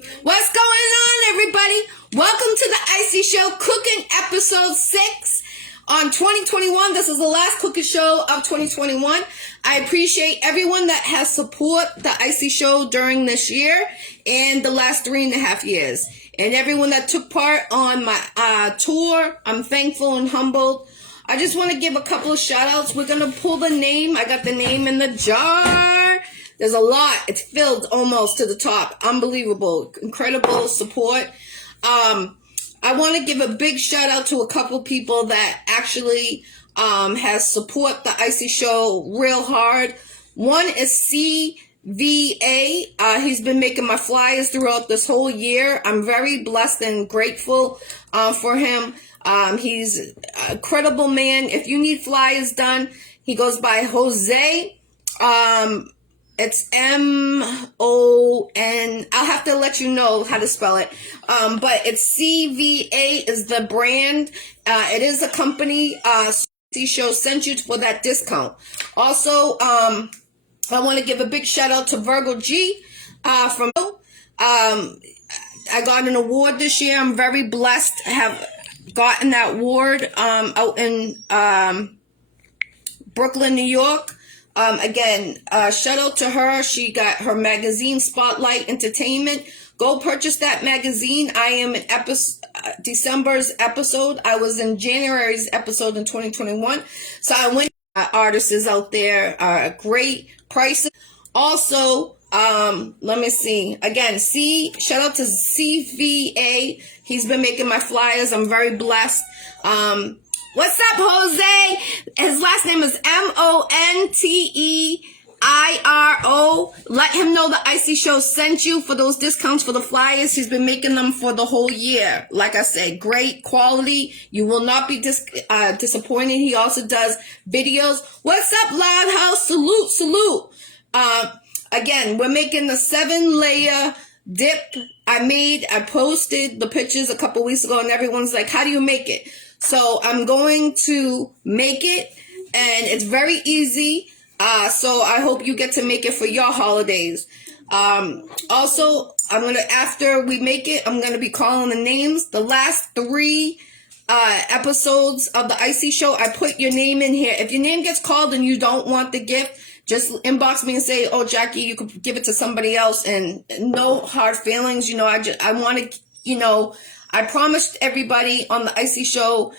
What's going on, everybody? Welcome to the Iccy Showw cooking episode 6 on 2021. This is the last cooking show of 2021. I appreciate everyone that has supported the Iccy Showw during this year and the last 3.5 years. And everyone that took part on my tour, I'm thankful and humbled. I just want to give a couple of shout outs. We're going to pull the name. I got the name in the jar. There's a lot. It's filled almost to the top. Unbelievable. Incredible support. I want to give a big shout out to a couple people that actually has support the Iccy Showw real hard. One is CVA. He's been making my flyers throughout this whole year. I'm very blessed and grateful for him. He's a credible man. If you need flyers done, he goes by Jose. It's M-O-N. I'll have to let you know how to spell it. But it's CVA is the brand. It is a company. Iccy Showw sent you for that discount. Also, I want to give a big shout out to Virgo G. From I got an award this year. I'm very blessed to have gotten that award out in Brooklyn, New York. Again, shout out to her. She got her magazine, Spotlight Entertainment. Go purchase that magazine. I am in December's episode. I was in January's episode in 2021. So I went artists out there, great prices. Also, let me see. Again, shout out to CVA. He's been making my flyers. I'm very blessed. What's up, Jose? His last name is Montero. Let him know the Iccy Showw sent you for those discounts for the flyers. He's been making them for the whole year. Like I said, great quality. You will not be disappointed. He also does videos. What's up, Loud House? Salute, salute. Again, we're making the 7-layer dip. I posted the pictures a couple weeks ago, and everyone's like, how do you make it? So I'm going to make it, and it's very easy. So I hope you get to make it for your holidays. Also, after we make it, I'm going to be calling the names. The last 3 episodes of the Iccy Showw, I put your name in here. If your name gets called and you don't want the gift, just inbox me and say, oh, Jackie, you could give it to somebody else, and no hard feelings. I want to, I promised everybody on the Iccy Showw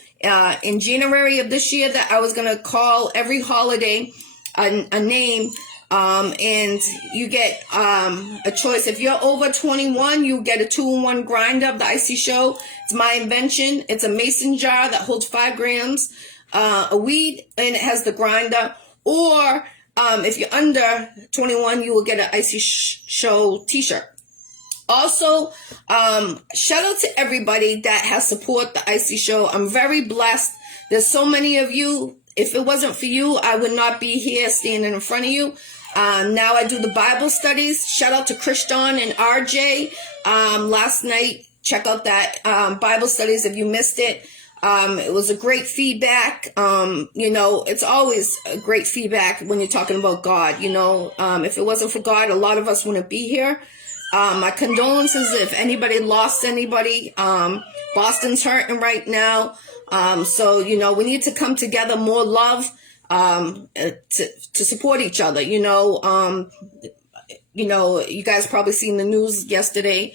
in January of this year that I was going to call every holiday a name, and you get a choice. If you're over 21, you get a 2-in-1 grinder of the Iccy Showw. It's my invention. It's a mason jar that holds 5 grams of weed, and it has the grinder. Or if you're under 21, you will get an Iccy Showw t-shirt. Also, shout out to everybody that has supported the Iccy Showw. I'm very blessed. There's so many of you. If it wasn't for you, I would not be here standing in front of you. Now I do the Bible studies. Shout out to Christian and RJ. Last night, check out that Bible studies if you missed it. It was a great feedback. It's always a great feedback when you're talking about God. If it wasn't for God, a lot of us wouldn't be here. My condolences if anybody lost anybody. Boston's hurting right now. So we need to come together, more love, to support each other. You guys probably seen the news yesterday.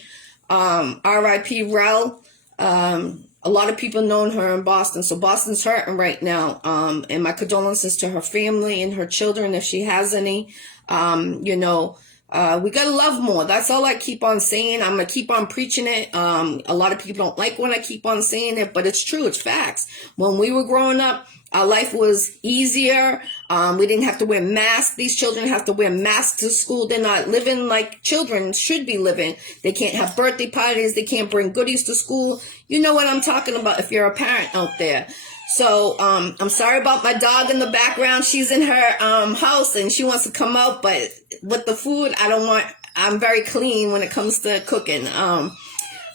R.I.P. Rel. A lot of people known her in Boston. So Boston's hurting right now. And my condolences to her family and her children, if she has any. We gotta love more. That's all I keep on saying. I'm gonna keep on preaching it. A lot of people don't like when I keep on saying it, but it's true. It's facts. When we were growing up, our life was easier. We didn't have to wear masks. These children have to wear masks to school. They're not living like children should be living. They can't have birthday parties. They can't bring goodies to school. You know what I'm talking about if you're a parent out there. So, I'm sorry about my dog in the background. She's in her, house and she wants to come out, but with the food, I'm very clean when it comes to cooking.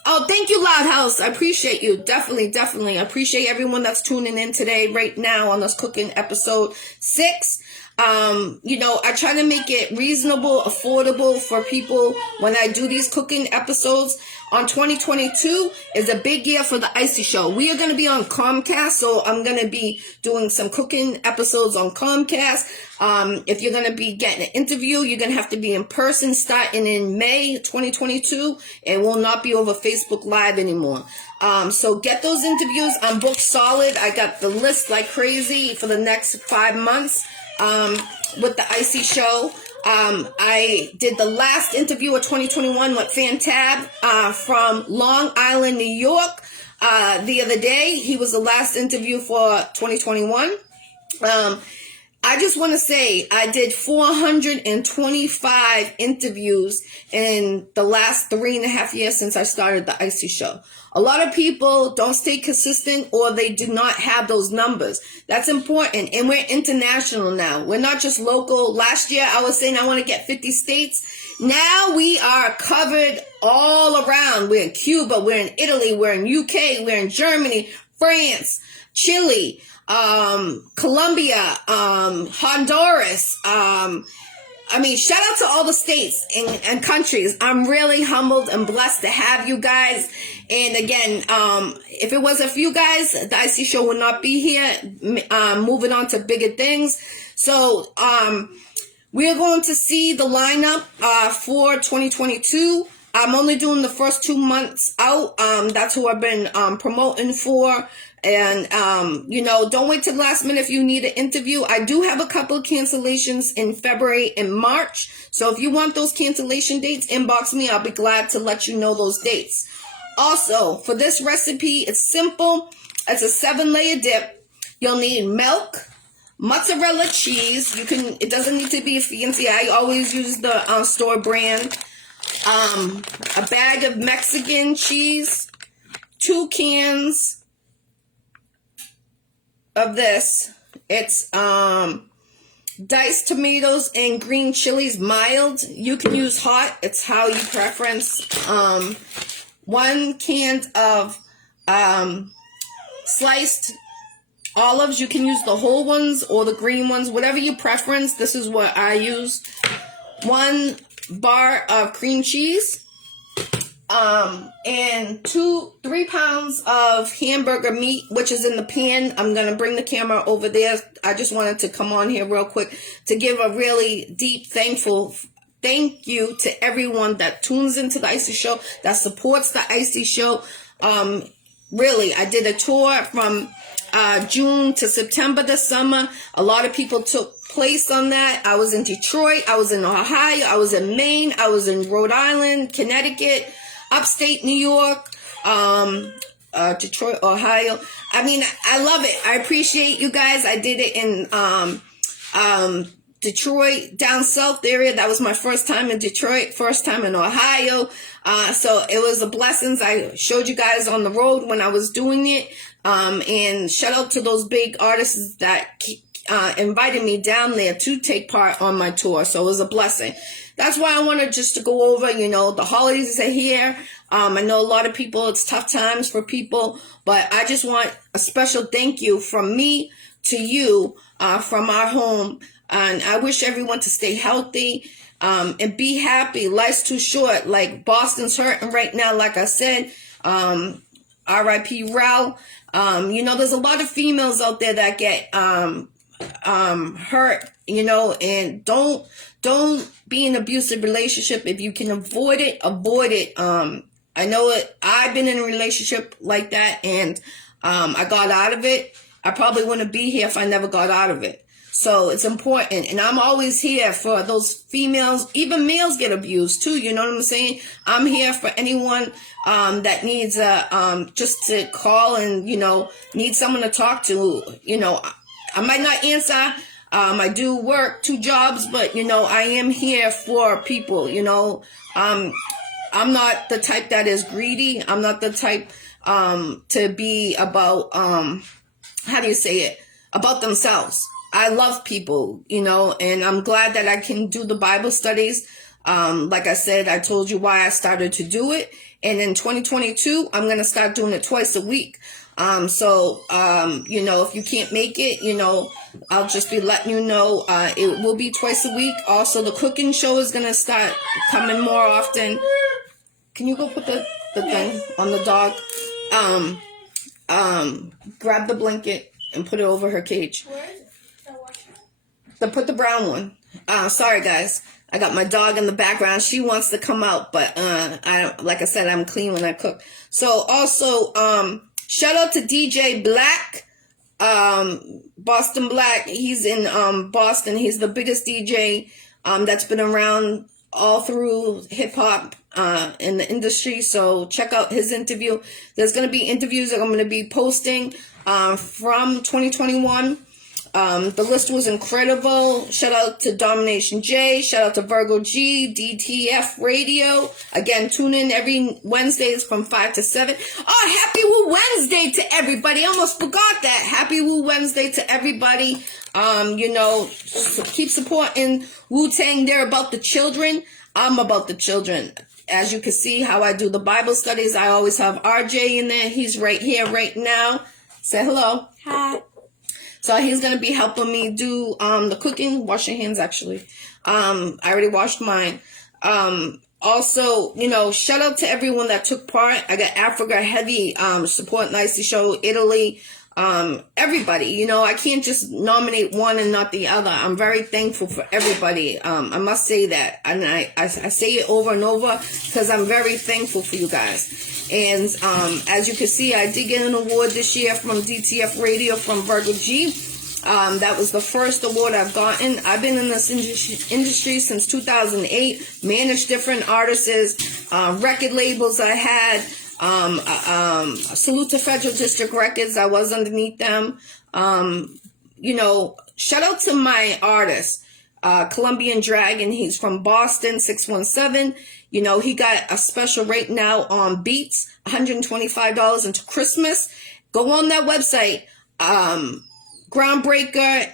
Oh, thank you, Loud House. I appreciate you. Definitely. I appreciate everyone that's tuning in today, right now, on this cooking episode 6. I try to make it reasonable, affordable for people when I do these cooking episodes. On 2022 is a big year for the Iccy Showw. We are going to be on Comcast, so I'm going to be doing some cooking episodes on Comcast. If you're going to be getting an interview, you're going to have to be in person starting in May 2022. It will not be over Facebook Live anymore. So get those interviews. I'm booked solid. I got the list like crazy for the next 5 months with the Iccy Showw. I did the last interview of 2021 with Fantab from Long Island, New York the other day. He was the last interview for 2021. I just want to say I did 425 interviews in the last 3.5 years since I started the Iccy Showw. A lot of people don't stay consistent or they do not have those numbers. That's important. And we're international now. We're not just local. Last year I was saying I want to get 50 states. Now we are covered all around. We're in Cuba. We're in Italy. We're in UK. We're in Germany, France, Chile, Colombia, Honduras. Shout out to all the states and countries. I'm really humbled and blessed to have you guys. And again, if it wasn't for you guys, the Iccy Showw would not be here. Moving on to bigger things. So, we're going to see the lineup, for 2022. I'm only doing the first 2 months out. That's who I've been, promoting for. And, don't wait till the last minute if you need an interview. I do have a couple of cancellations in February and March. So if you want those cancellation dates, inbox me. I'll be glad to let you know those dates. Also, for this recipe, it's simple. It's a 7-layer dip. You'll need milk, mozzarella cheese. It doesn't need to be fancy. I always use the store brand. A bag of Mexican cheese, 2 cans of this. It's diced tomatoes and green chilies, mild. You can use hot. It's how you preference. 1 can of sliced olives. You can use the whole ones or the green ones, whatever your preference. This is what I use. 1 bar of cream cheese. And 3 pounds of hamburger meat, which is in the pan. I'm going to bring the camera over there. I just wanted to come on here real quick to give a really deep thank you to everyone that tunes into the Iccy Showw, that supports the Iccy Showw. Really, I did a tour from June to September this summer. A lot of people took place on that. I was in Detroit. I was in Ohio. I was in Maine. I was in Rhode Island, Connecticut, upstate New York, Detroit, Ohio. I love it. I appreciate you guys. I did it in Detroit, down south area. That was my first time in Detroit, first time in Ohio. So it was a blessing. I showed you guys on the road when I was doing it. And shout out to those big artists that invited me down there to take part on my tour. So it was a blessing. That's why I wanted just to go over, the holidays are here. I know a lot of people, it's tough times for people, but I just want a special thank you from me to you, from our home. And I wish everyone to stay healthy, and be happy. Life's too short. Like Boston's hurting right now. Like I said, R.I.P. Rel. There's a lot of females out there that get, hurt, and don't be in an abusive relationship. If you can avoid it, avoid it. I know it. I've been in a relationship like that, and I got out of it. I probably wouldn't be here if I never got out of it. So it's important, and I'm always here for those females. Even males get abused too. You know what I'm saying? I'm here for anyone that needs just to call and need someone to talk to. I might not answer. I do work 2 jobs, but I am here for people. I'm not the type that is greedy. I'm not the type to be about about themselves. I love people, and I'm glad that I can do the Bible studies. Like I said, I told you why I started to do it. And in 2022, I'm going to start doing it twice a week. You know, if you can't make it, you know, I'll just be letting you know. It will be twice a week. Also, the cooking show is going to start coming more often. Can you go put the thing on the dog? Grab the blanket and put it over her cage. Where is it? The washer? Put the brown one. Sorry guys. I got my dog in the background. She wants to come out, but like I said, I'm clean when I cook. So also, shout out to DJ Black, Boston Black. He's in Boston. He's the biggest DJ that's been around all through hip hop in the industry. So check out his interview. There's going to be interviews that I'm going to be posting from 2021. The list was incredible. Shout out to Domination J. Shout out to Virgo G, DTF Radio. Again, tune in every Wednesdays from 5 to 7. Oh, Happy Woo Wednesday to everybody. I almost forgot that. Happy Woo Wednesday to everybody. You know, keep supporting Wu-Tang. They're about the children. I'm about the children. As you can see how I do the Bible studies, I always have RJ in there. He's right here right now. Say hello. Hi. So he's going to be helping me do the cooking. Wash your hands, actually. I already washed mine. Also, you know, shout out to everyone that took part. I got Africa Heavy supporting Iccy Showw, Italy, everybody. You know, I can't just nominate one and not the other. I'm very thankful for everybody. I must say that. And I say it over and over because I'm very thankful for you guys. And as you can see, I did get an award this year from DTF Radio from Virgo G. That was the first award I've gotten. I've been in this industry since 2008, managed different artists, record labels I had. Salute to Federal District Records. I was underneath them. You know, shout out to my artist, Colombian Dragon. He's from Boston, 617. You know, he got a special right now on Beats, $125 into Christmas. Go on that website, Groundbreaker,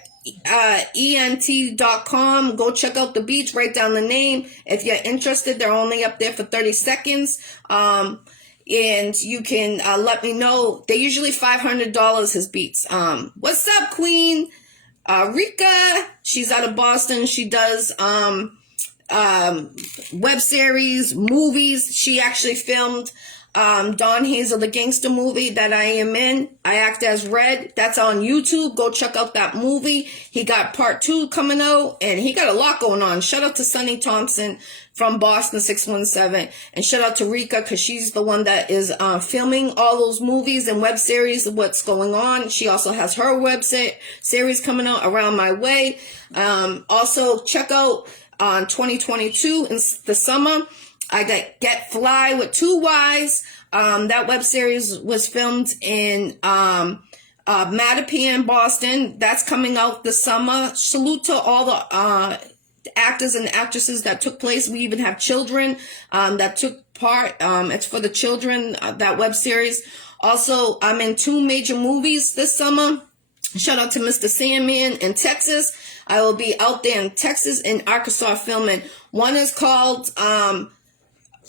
ENT.com. Go check out the beats, write down the name. If you're interested, they're only up there for 30 seconds. And you can let me know. They're usually $500 his beats. What's up, Queen? Rika, she's out of Boston. She does web series, movies. She actually filmed Don Hazel, the gangster movie that I am in. I act as Red. That's on YouTube. Go check out that movie. He got part 2 coming out, and he got a lot going on. Shout out to Sunny Thompson from Boston 617, and shout out to Rika because she's the one that is filming all those movies and web series of what's going on. She also has her web series coming out, Around My Way. Also check out on 2022 in the summer, I got Get Fly with 2 Ys. That web series was filmed in Mattapan, Boston. That's coming out this summer. Salute to all the actors and actresses that took place. We even have children that took part. It's for the children, that web series. Also, I'm in 2 major movies this summer. Shout out to Mr. Sandman in Texas. I will be out there in Texas and Arkansas filming. One is called Curse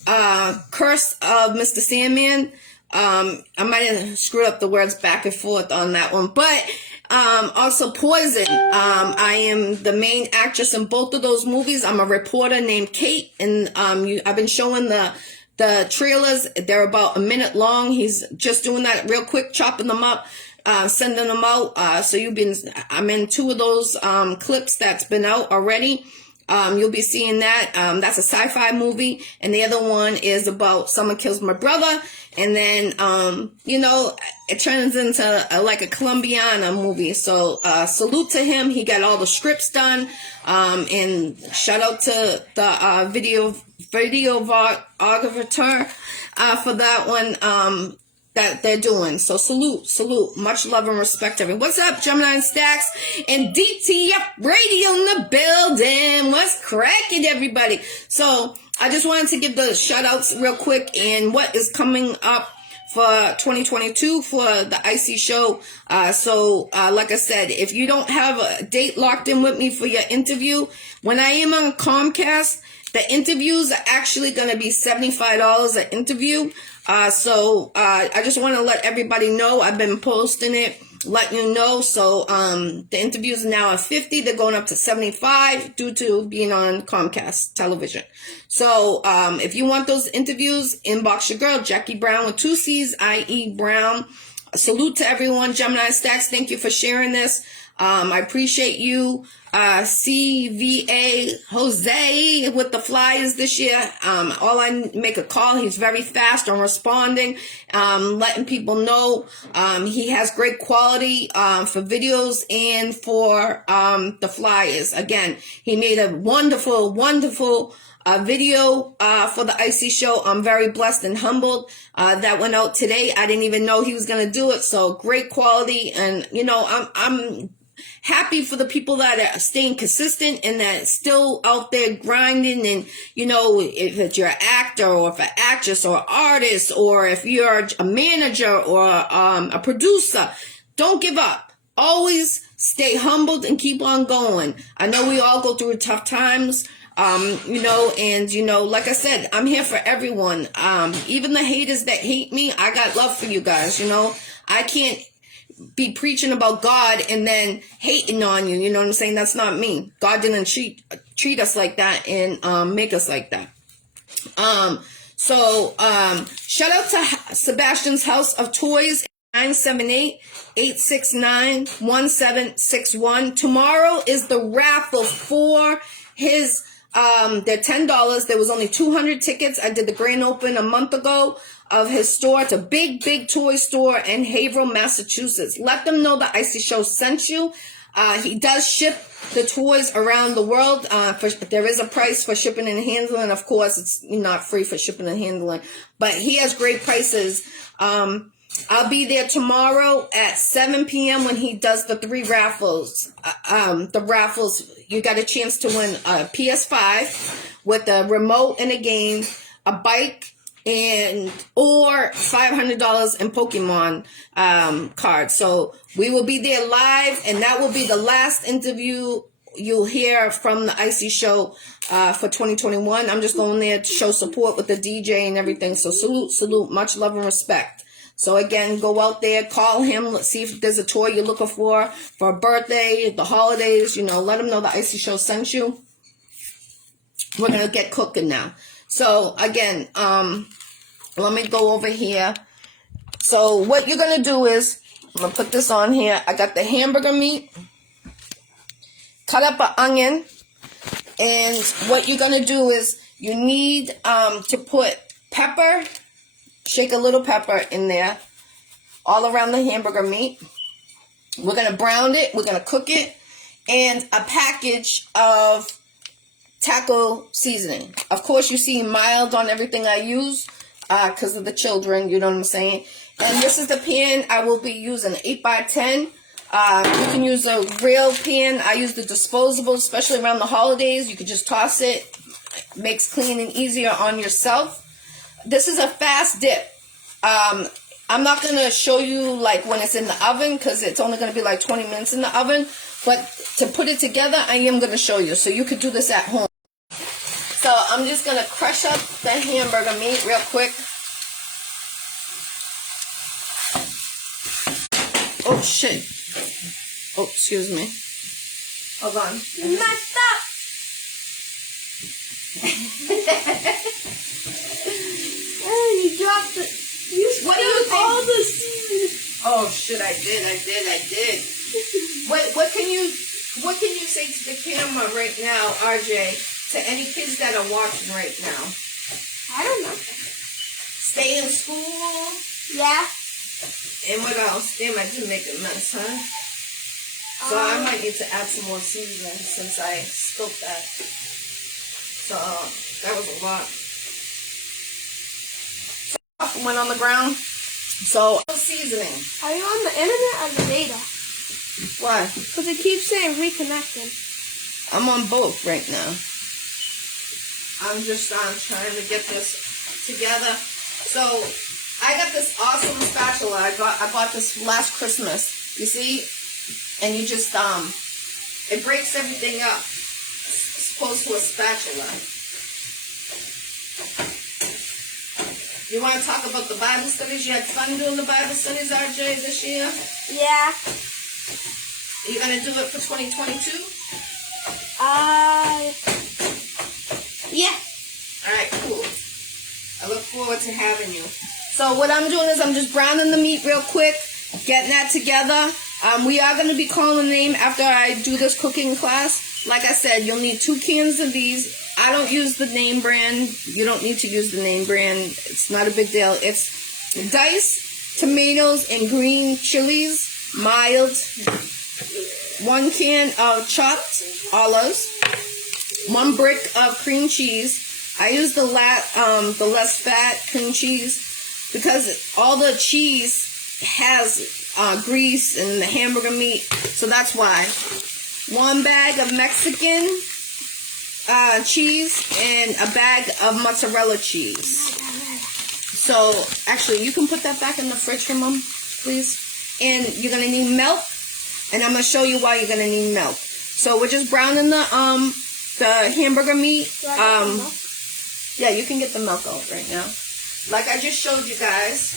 of Mr. Sandman. I might have screwed up the words back and forth on that one. But also Poison. I am the main actress in both of those movies. I'm a reporter named Kate. And I've been showing the trailers. They're about a minute long. He's just doing that real quick, chopping them up. Sending them out. I'm in 2 of those clips that's been out already. You'll be seeing that. That's a sci-fi movie. And the other one is about someone kills my brother. And then, you know, it turns into like a Colombiana movie. So, salute to him. He got all the scripts done. And shout out to the videographer for that one. That they're doing. So salute. Much love and respect, everyone. What's up, Gemini Stacks and DTF Radio in the building? What's cracking, everybody? So I just wanted to give the shout outs real quick and what is coming up for 2022 for the Iccy Showw. Like I said, if you don't have a date locked in with me for your interview, when I am on Comcast, The interviews are actually going to be $75 an interview. So I just want to let everybody know. I've been posting it, letting you know. So the interviews are now at 50. They're going up to 75 due to being on Comcast television. So if you want those interviews, inbox your girl, Jackie Brown with 2 C's, I.E. Brown. Salute to everyone. Gemini Stacks, thank you for sharing this. I appreciate you. CVA Jose with the flyers this year. All I make a call. He's very fast on responding, letting people know. He has great quality, for videos and for, the flyers. Again, he made a wonderful, wonderful video for the Iccy Show. I'm very blessed and humbled. That went out today. I didn't even know he was going to do it. So great quality. And, you know, I'm happy for the people that are staying consistent and that still out there grinding. And, you know, if it's you're an actor or if an actress or artist, or if you're a manager or a producer, don't give up. Always stay humbled and keep on going. I know we all go through tough times. You know, and, you know, like I said, I'm here for everyone. Even the haters that hate me, I got love for you guys, you know. I can't be preaching about God and then hating on you, you know what I'm saying? That's not me. God didn't treat us like that and make us like that. Shout out to Sebastian's House of Toys, 978-869-1761. Tomorrow is the raffle for his they're $10. There was only 200 tickets. I did the grand open a month ago of his store. It's a big, big toy store in Haverhill, Massachusetts. Let them know the Iccy Show sent you. He does ship the toys around the world. There is a price for shipping and handling. Of course, it's not free for shipping and handling, but he has great prices. I'll be there tomorrow at 7 p.m. when he does the 3 raffles. The raffles, you got a chance to win a PS5 with a remote and a game, a bike, or $500 in Pokemon cards. So we will be there live, and that will be the last interview you'll hear from the Iccy Show for 2021. I'm just going there to show support with the DJ and everything. So salute, much love and respect. So again, go out there, call him, let's see if there's a toy you're looking for a birthday, the holidays, you know, let him know the Iccy Show sent you. We're going to get cooking now. So again, let me go over here. So what you're going to do is, I'm going to put this on here. I got the hamburger meat, cut up an onion, and what you're going to do is you need to put pepper. Shake a little pepper in there all around the hamburger meat. We're going to brown it. We're going to cook it. And a package of taco seasoning. Of course, you see mild on everything I use because of the children. You know what I'm saying? And this is the pan I will be using, 8x10. You can use a real pan. I use the disposable, especially around the holidays. You could just toss it. Makes cleaning easier on yourself. This is a fast dip. I'm not going to show you like when it's in the oven because it's only going to be like 20 minutes in the oven. But to put it together, I am going to show you. So you could do this at home. So I'm just going to crush up the hamburger meat real quick. Oh, shit. Oh, excuse me. Hold on. Messed up. Oh, you dropped it. What do you think? All the seasoning. Oh shit! I did. What can you say to the camera right now, RJ? To any kids that are watching right now? I don't know. Stay in school. Yeah. And what else? Damn, I did make a mess, huh? So I might need to add some more seasoning since I spilled that. So that was a lot. Went on the ground. So seasoning. Are you on the internet or the data? Why? Because it keeps saying reconnecting. I'm on both right now. I'm just trying to get this together. So I got this awesome spatula. I bought this last Christmas. You see? And you just it breaks everything up. It's opposed to a spatula. You want to talk about the Bible studies? You had fun doing the Bible studies, RJ, this year? Yeah. Are you going to do it for 2022? Yeah. All right, cool. I look forward to having you. So what I'm doing is I'm just browning the meat real quick, getting that together. We are going to be calling a name after I do this cooking class. Like I said, you'll need 2 cans of these. I don't use the name brand. You don't need to use the name brand. It's not a big deal. It's diced tomatoes and green chilies, mild. 1 can of chopped olives. 1 brick of cream cheese. I use the less fat cream cheese because all the cheese has grease and the hamburger meat, so that's why. 1 bag of Mexican cheese and a bag of mozzarella cheese. So actually, you can put that back in the fridge for Mom, please. And you're gonna need milk, and I'm gonna show you why you're gonna need milk. So we're just browning the hamburger meat. Yeah, you can get the milk out right now. Like I just showed you guys.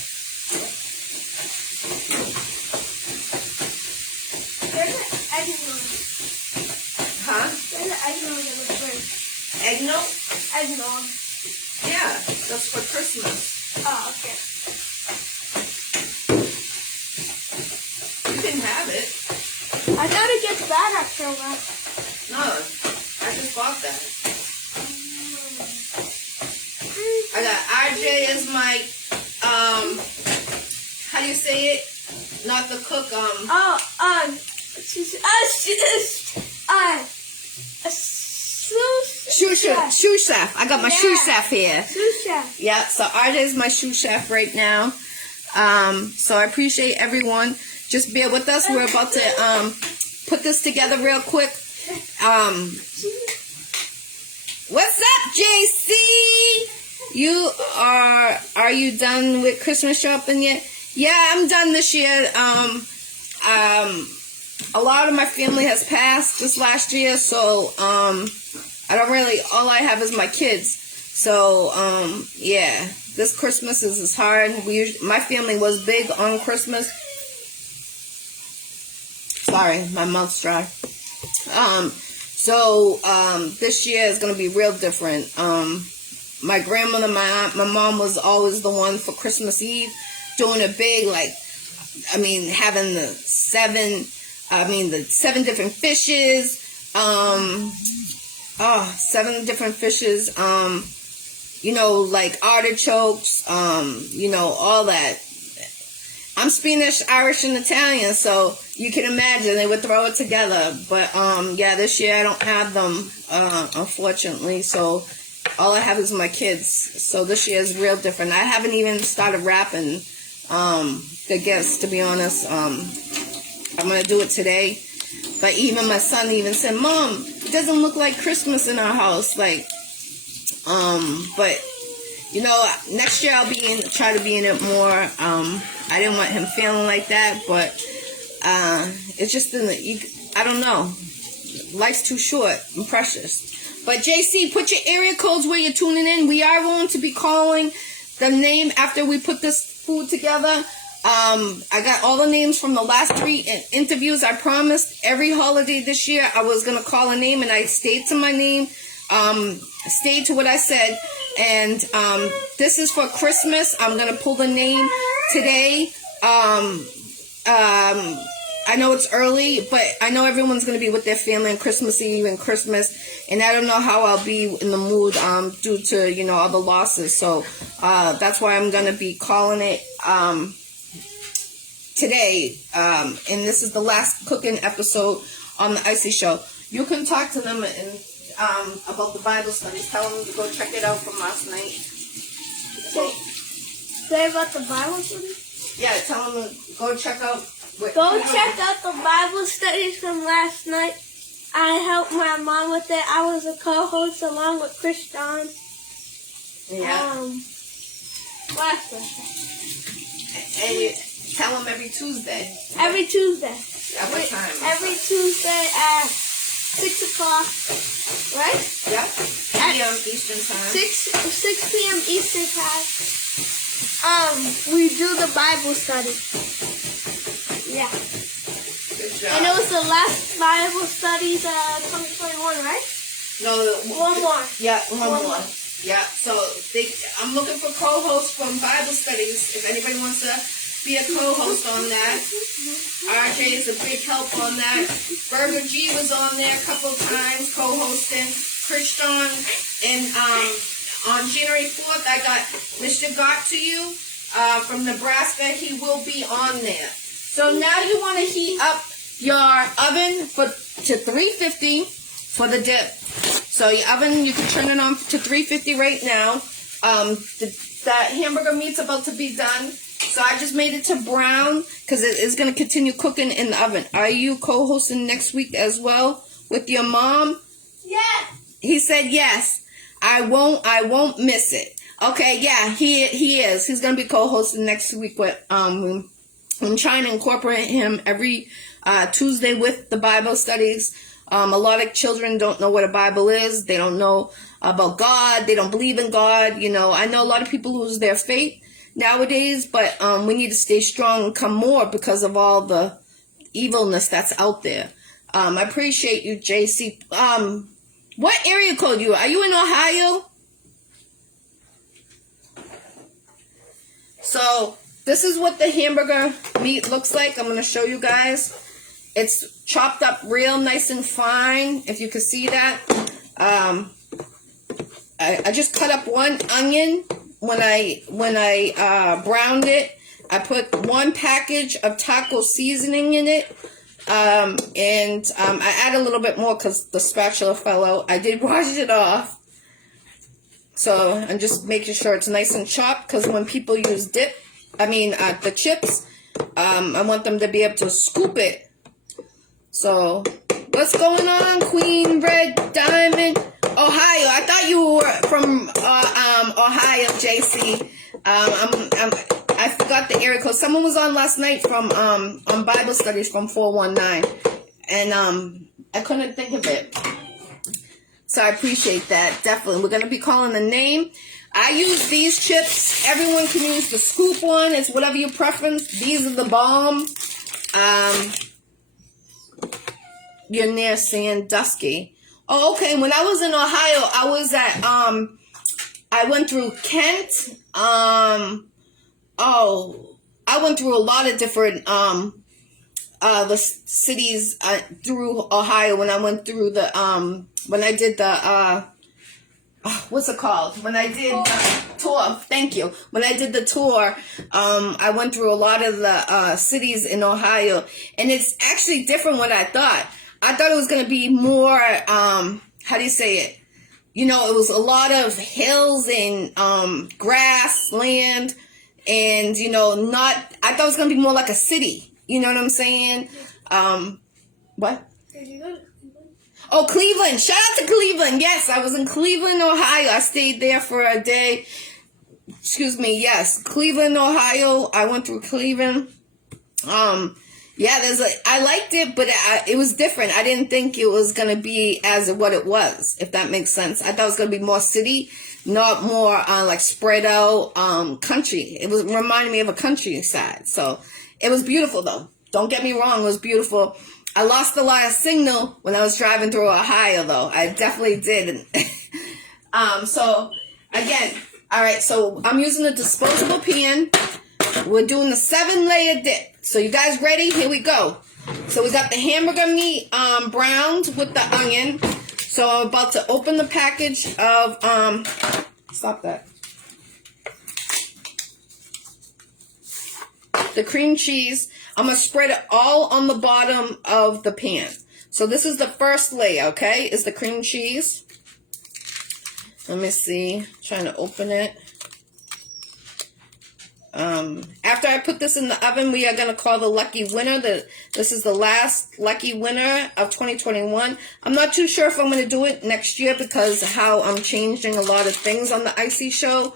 There's an eggnog. Huh? There's an eggnog in the fridge. Eggnog? Eggnog. Yeah, that's for Christmas. Oh, okay. You can have it. I thought it gets bad after a while. No, I just bought that. I got RJ as my, how do you say it? Not the cook, Shoe chef. I got my shoe chef here. Shoe chef. Yeah, so RJ is my shoe chef right now. So I appreciate everyone. Just bear with us. We're about to put this together real quick. What's up, JC? Are you done with Christmas shopping yet? Yeah, I'm done this year. A lot of my family has passed this last year, so I don't really, all I have is my kids. So yeah, this Christmas is hard. My family was big on Christmas. Sorry, my mouth's dry. So this year is going to be real different. My grandmother, my mom was always the one for Christmas Eve, doing it big, having the 7 different fishes, 7 different fishes, like artichokes, all that. I'm Spanish, Irish, and Italian, so you can imagine they would throw it together. But yeah, this year I don't have them, unfortunately. So all I have is my kids. So this year is real different. I haven't even started wrapping the gifts, to be honest. I'm gonna do it today. But even my son even said, "Mom, it doesn't look like Christmas in our house." But next year I'll try to be in it more. I didn't want him feeling like that, but it's just I don't know. Life's too short and precious. But JC, put your area codes where you're tuning in. We are going to be calling the name after we put this food together. I got all the names from the last 3 interviews. I promised every holiday this year I was going to call a name, and I stayed to my name. Stayed to what I said. And this is for Christmas. I'm going to pull the name today. I know it's early, but I know everyone's going to be with their family on Christmas Eve and Christmas, and I don't know how I'll be in the mood due to, all the losses. So that's why I'm going to be calling it today. And this is the last cooking episode on the Iccy Show. You can talk to them and about the Bible studies. Tell them to go check it out from last night. Say about the Bible studies? Yeah, tell them to go check out. Go check out the Bible studies from last night. I helped my mom with it. I was a co-host along with Christian. Yeah. Last Thursday. And you tell them every Tuesday. Every Tuesday. At what time? Every Tuesday at 6 o'clock. Right? Yep. 6 p.m. Eastern time. 6 p.m. Eastern time. we do the Bible study. Yeah. Good job. And it was the last Bible study, the 2021, right? No, One more. Yeah, one more. more. Yeah, so I'm looking for co-hosts from Bible studies. If anybody wants to be a co-host on that. RJ is a big help on that. Burger G was on there a couple of times co-hosting. Christian, and on January 4th, I got Mr. Got to You from Nebraska. He will be on there. So now you want to heat up your oven to 350 for the dip. So your oven, you can turn it on to 350 right now. That hamburger meat's about to be done. So I just made it to brown because it is going to continue cooking in the oven. Are you co-hosting next week as well with your mom? Yes. He said yes. I won't miss it. Okay, yeah, he is. He's going to be co-hosting next week with I'm trying to incorporate him every Tuesday with the Bible studies. A lot of children don't know what a Bible is. They don't know about God. They don't believe in God. You know, I know a lot of people lose their faith nowadays, but we need to stay strong and come more because of all the evilness that's out there. I appreciate you, JC. What area code you are? Are you in Ohio? So this is what the hamburger meat looks like. I'm going to show you guys. It's chopped up real nice and fine, if you can see that. I just cut up one onion when I browned it. I put one package of taco seasoning in it. And I add a little bit more because the spatula fell out. I did wash it off. So I'm just making sure it's nice and chopped because when people use the chips, I want them to be able to scoop it. So what's going on, Queen Red Diamond, Ohio? I thought you were from Ohio, JC. I forgot the area code. Someone was on last night from on Bible studies from 419, and I couldn't think of it. So I appreciate that. Definitely, we're gonna be calling the name. I use these chips. Everyone can use the scoop one. It's whatever your preference. These are the bomb. You're near Sandusky. Oh, okay. When I was in Ohio, I was at I went through Kent. I went through a lot of different the cities through Ohio when I went through the when I did the what's it called? When I did the tour. Thank you. When I did the tour, I went through a lot of the cities in Ohio, and it's actually different what I thought. I thought it was going to be more how do you say it? You know, it was a lot of hills and grass, land. And, you know, I thought it was going to be more like a city. You know what I'm saying? What? Did you go to Cleveland? Oh, Cleveland. Shout out to Cleveland. Yes, I was in Cleveland, Ohio. I stayed there for a day. Excuse me. Yes, Cleveland, Ohio. I went through Cleveland. Yeah, I liked it, but it was different. I didn't think it was going to be as what it was, if that makes sense. I thought it was going to be more city, not more like spread out country. It was reminding me of a countryside. So it was beautiful, though. Don't get me wrong. It was beautiful. I lost a lot of signal when I was driving through Ohio, though. I definitely did. So, again, all right. So I'm using a disposable pan. We're doing the 7-layer dip. So you guys ready? Here we go. So we got the hamburger meat browned with the onion. So I'm about to open the package of stop that. The cream cheese. I'm gonna spread it all on the bottom of the pan. So this is the first layer, okay? Is the cream cheese. Let me see. Trying to open it. After I put this in the oven, we are going to call the lucky winner. This is the last lucky winner of 2021. I'm not too sure if I'm going to do it next year because of how I'm changing a lot of things on the Iccy Show.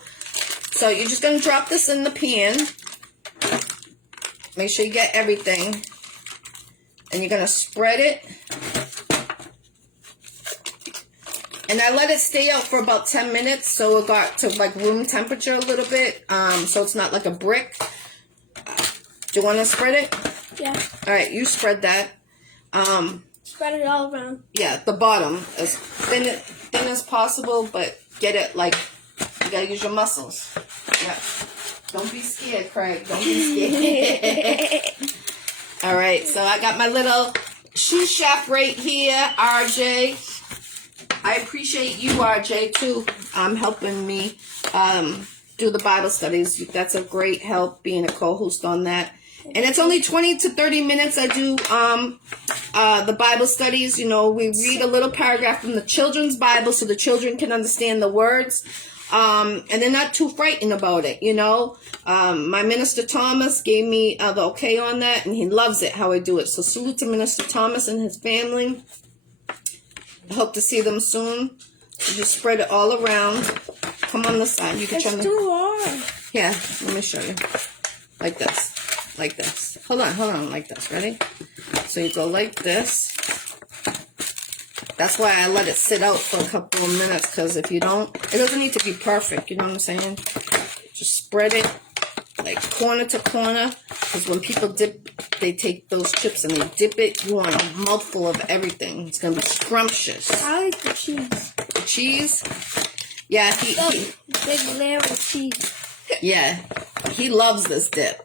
So you're just going to drop this in the pan. Make sure you get everything. And you're going to spread it. And I let it stay out for about 10 minutes, so it got to like room temperature a little bit, so it's not like a brick. Do you want to spread it? Yeah. All right, you spread that. Spread it all around. Yeah, the bottom as thin as possible, but get it like you gotta use your muscles. Yeah. Don't be scared, Craig. Don't be scared. All right, so I got my little shoe chef right here, RJ. I appreciate you, RJ, too, helping me do the Bible studies. That's a great help, being a co-host on that. And it's only 20 to 30 minutes I do the Bible studies. You know, we read a little paragraph from the children's Bible so the children can understand the words. And they're not too frightened about it, you know. My Minister Thomas gave me the okay on that, and he loves it, how I do it. So salute to Minister Thomas and his family. I hope to see them soon. You just spread it all around. Come on this side. You can try to. It's too hard. Yeah, let me show you. Like this. Like this. Hold on, like this. Ready? So you go like this. That's why I let it sit out for a couple of minutes, because if you don't, it doesn't need to be perfect, you know what I'm saying? Just spread it like corner to corner, because when people dip, they take those chips and they dip it. You want a mouthful of everything. It's going to be scrumptious. I like the cheese. The cheese? Yeah, Big layer of cheese. Yeah, he loves this dip.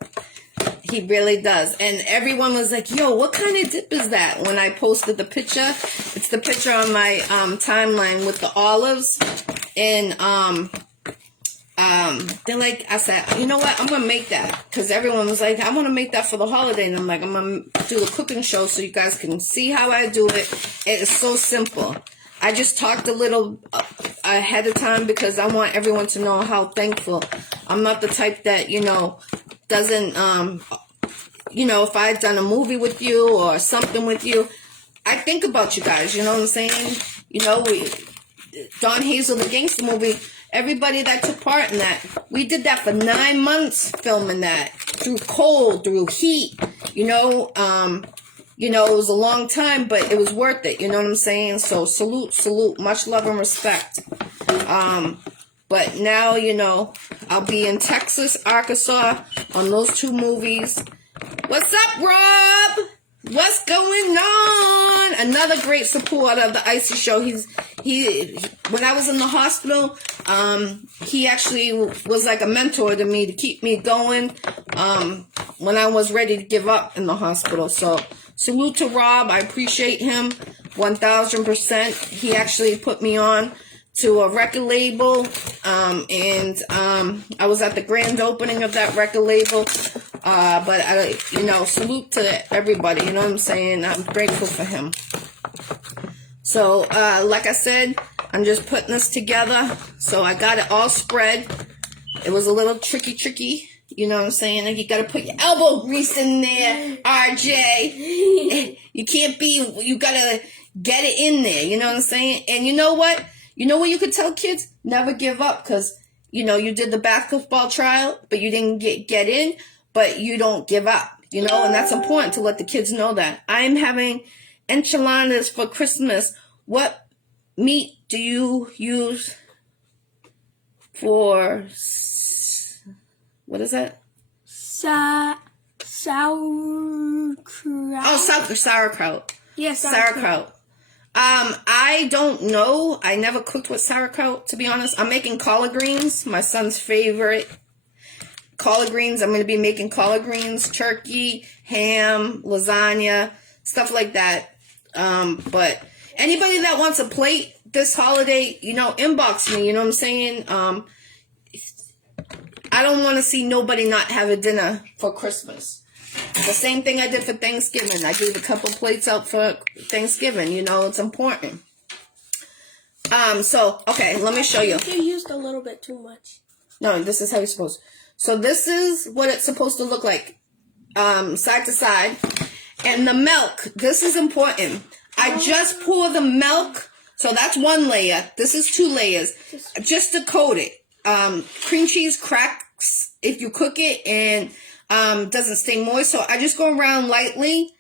He really does. And everyone was like, yo, what kind of dip is that? When I posted the picture, it's the picture on my timeline with the olives. And they're like, I said, you know what? I'm going to make that. Because everyone was like, I want to make that for the holiday. And I'm like, I'm going to do the cooking show so you guys can see how I do it. It is so simple. I just talked a little ahead of time because I want everyone to know how thankful. I'm not the type that, you know, doesn't, you know, if I've done a movie with you or something with you, I think about you guys, you know what I'm saying? You know, Don Hazel, the gangster movie, everybody that took part in that, we did that for 9 months filming that, through cold, through heat, you know, it was a long time, but it was worth it, you know what I'm saying? So salute, much love and respect. But now, you know, I'll be in Texas, Arkansas on those 2 movies. What's up, Rob? What's going on? Another great supporter of the Iccy Show. When I was in the hospital, he actually was like a mentor to me to keep me going when I was ready to give up in the hospital. So salute to Rob. I appreciate him 1000%. He actually put me on to a record label, and I was at the grand opening of that record label, but I, you know, salute to everybody, you know what I'm saying? I'm grateful for him. So, like I said, I'm just putting this together, so I got it all spread. It was a little tricky, you know what I'm saying? Like, you gotta put your elbow grease in there, RJ. You gotta get it in there, you know what I'm saying? And you know what? You know what you could tell kids? Never give up, because, you know, you did the basketball trial, but you didn't get in, but you don't give up, you know, and that's important to let the kids know that. I'm having enchiladas for Christmas. What meat do you use for, what is that? Sauerkraut. Oh, sauerkraut. Yes, sauerkraut. I don't know. I never cooked with sauerkraut, to be honest. I'm making collard greens, my son's favorite. Collard greens. I'm going to be making collard greens, turkey, ham, lasagna, stuff like that. But anybody that wants a plate this holiday, you know, inbox me, you know what I'm saying? I don't want to see nobody not have a dinner for Christmas. The same thing I did for Thanksgiving. I gave a couple plates out for Thanksgiving. You know, it's important. So, okay, let me show you. You used a little bit too much. No, this is how you're supposed to. So this is what it's supposed to look like, side to side. And the milk, this is important. I just pour the milk. So that's 1 layer. This is 2 layers. Just to coat it. Cream cheese cracks if you cook it, and doesn't stay moist. So I just go around lightly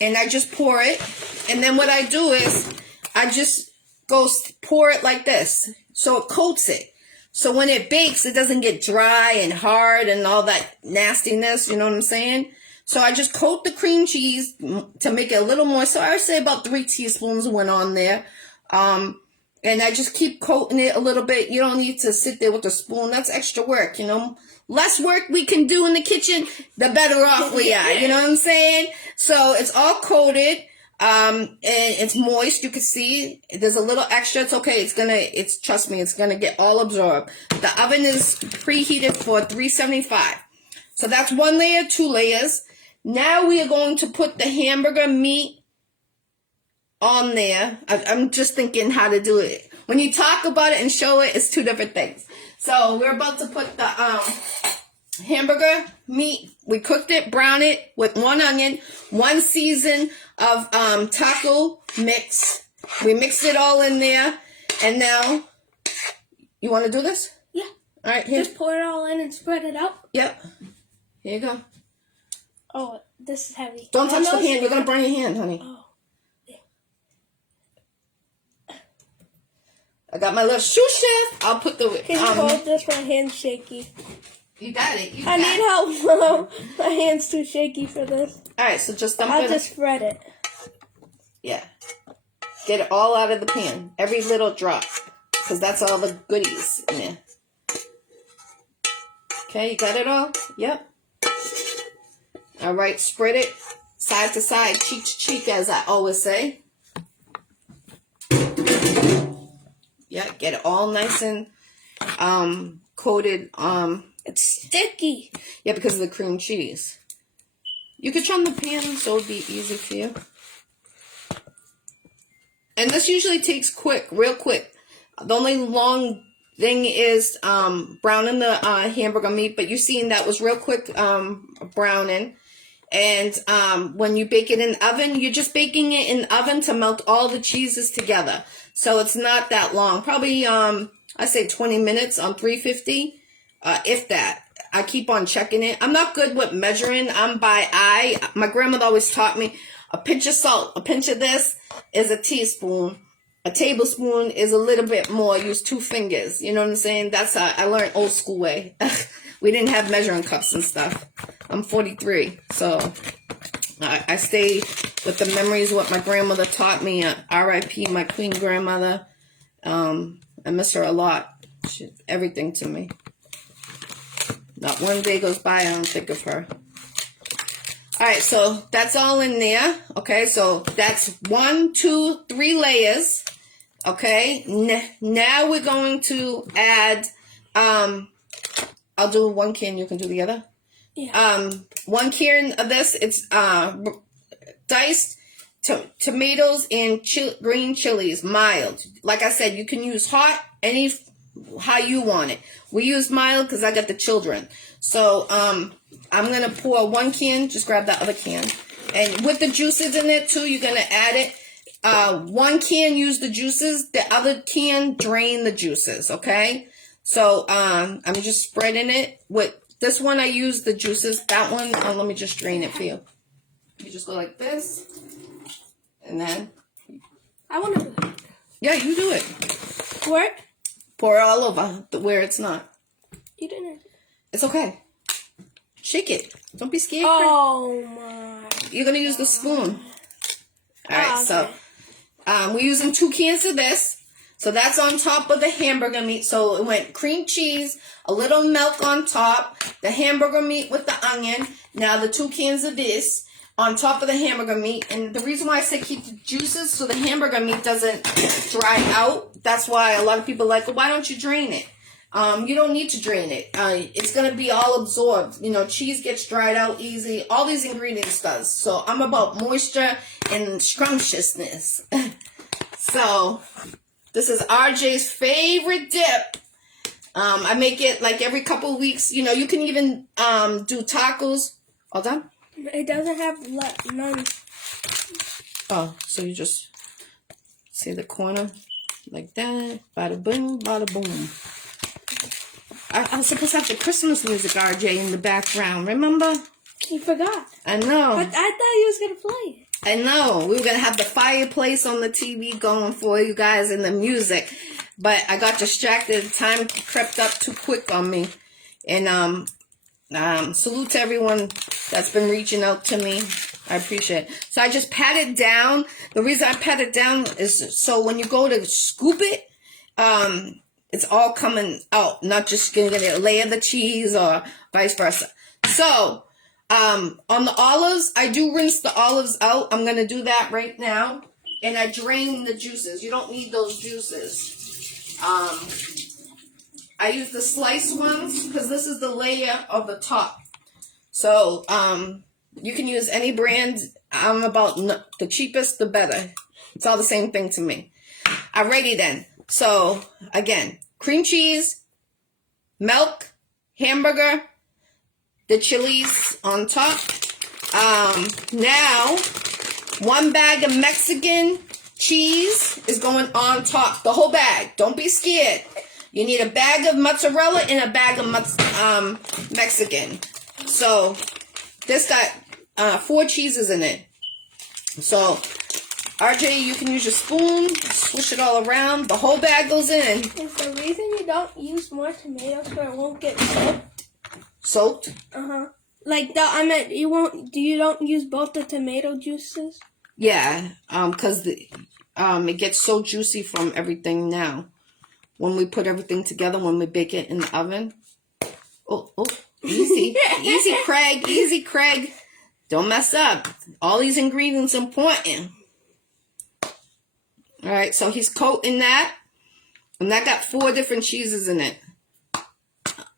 and I just pour it. And then what I do is I just pour it like this. So it coats it. So when it bakes, it doesn't get dry and hard and all that nastiness. You know what I'm saying? So I just coat the cream cheese to make it a little more. So I would say about 3 teaspoons went on there. And I just keep coating it a little bit. You don't need to sit there with a spoon. That's extra work, you know. Less work we can do in the kitchen, the better off we are. You know what I'm saying? So it's all coated. And it's moist. You can see there's a little extra. It's okay. Trust me, it's gonna get all absorbed. The oven is preheated for 375. So that's 1 layer, 2 layers. Now we are going to put the hamburger meat on there. I'm just thinking how to do it. When you talk about it and show it, it's 2 different things. So we're about to put the hamburger meat. We cooked it, brown it with 1 onion, 1 season of taco mix. We mixed it all in there. And now, you want to do this? Yeah. All right, here. Just pour it all in and spread it out? Yep. Here you go. Oh, this is heavy. Don't touch the pan. You're going to burn your hand, honey. Oh. Yeah. I got my little shoe chef. I'll put the... Can you hold this? My hand's shaky. You got it. I need help. My hand's too shaky for this. All right, so just dump it. I'll just spread it. Yeah. Get it all out of the pan. Every little drop. Because that's all the goodies in there. Okay, you got it all? Yep. All right, spread it side to side, cheek to cheek, as I always say. Yeah, get it all nice and coated. It's sticky. Yeah, because of the cream cheese. You could turn the pan so it'd be easy for you. And this usually takes real quick. The only long thing is browning the hamburger meat, but you seen that was real quick browning. And when you bake it in the oven, you're just baking it in the oven to melt all the cheeses together. So it's not that long. Probably, I say 20 minutes on 350, if that. I keep on checking it. I'm not good with measuring. I'm by eye. My grandmother always taught me a pinch of salt, a pinch of this is a teaspoon. A tablespoon is a little bit more. Use 2 fingers. You know what I'm saying? That's how I learned old school way. We didn't have measuring cups and stuff. I'm 43, so I stay with the memories of what my grandmother taught me. R.I.P. my queen grandmother. I miss her a lot. She's everything to me. Not one day goes by I don't think of her. All right, so that's all in there. Okay, so that's 1, 2, 3 layers. Okay, now we're going to add, I'll do 1 can, you can do the other. Yeah. 1 can of this, it's diced tomatoes and green chilies, mild. Like I said, you can use hot, how you want it. We use mild because I got the children. So I'm going to pour 1 can, just grab that other can. And with the juices in it too, you're going to add it. 1 can use the juices, the other can drain the juices, okay? So I'm just spreading it. With this one I use the juices. That one, let me just drain it for you. You just go like this. And then... I want to do it. Yeah, you do it. Where? Pour it all over where it's not. You didn't. It's okay. Shake it. Don't be scared. Oh my. You're going to use the spoon. All right, okay. So we're using 2 cans of this. So that's on top of the hamburger meat. So it went cream cheese, a little milk on top, the hamburger meat with the onion. Now the 2 cans of this on top of the hamburger meat. And the reason why I say keep the juices so the hamburger meat doesn't dry out. That's why a lot of people are like, well, why don't you drain it? You don't need to drain it. It's going to be all absorbed. You know, cheese gets dried out easy. All these ingredients does. So I'm about moisture and scrumptiousness. So this is RJ's favorite dip. I make it like every couple of weeks. You know, you can even do tacos. All done? It doesn't have none. Oh, so you just see the corner like that. Bada boom, bada boom. I was supposed to have the Christmas music, RJ, in the background. Remember? You forgot. I know. I thought you was going to play it. I know. We were going to have the fireplace on the TV going for you guys and the music. But I got distracted. Time crept up too quick on me. And salute to everyone that's been reaching out to me. I appreciate it. So I just pat it down. The reason I pat it down is so when you go to scoop it, it's all coming out. Not just going to layer the cheese or vice versa. So on the olives, I do rinse the olives out. I'm going to do that right now. And I drain the juices. You don't need those juices. I use the sliced ones because this is the layer of the top. So you can use any brand. I'm about the cheapest, the better. It's all the same thing to me. Alrighty then. So again, cream cheese, milk, hamburger, the chilies on top. Now, 1 bag of Mexican cheese is going on top. The whole bag. Don't be scared. You need a bag of mozzarella and a bag of Mexican. So, this got 4 cheeses in it. So, RJ, you can use your spoon, swish it all around. The whole bag goes in. Is the reason you don't use more tomatoes so it won't get soaked? Soaked? Like you don't use both the tomato juices? Yeah, because it gets so juicy from everything now. When we put everything together, when we bake it in the oven. Oh, easy. Easy, Craig. Easy, Craig. Don't mess up. All these ingredients are important. All right, so he's coating that. And that got 4 different cheeses in it.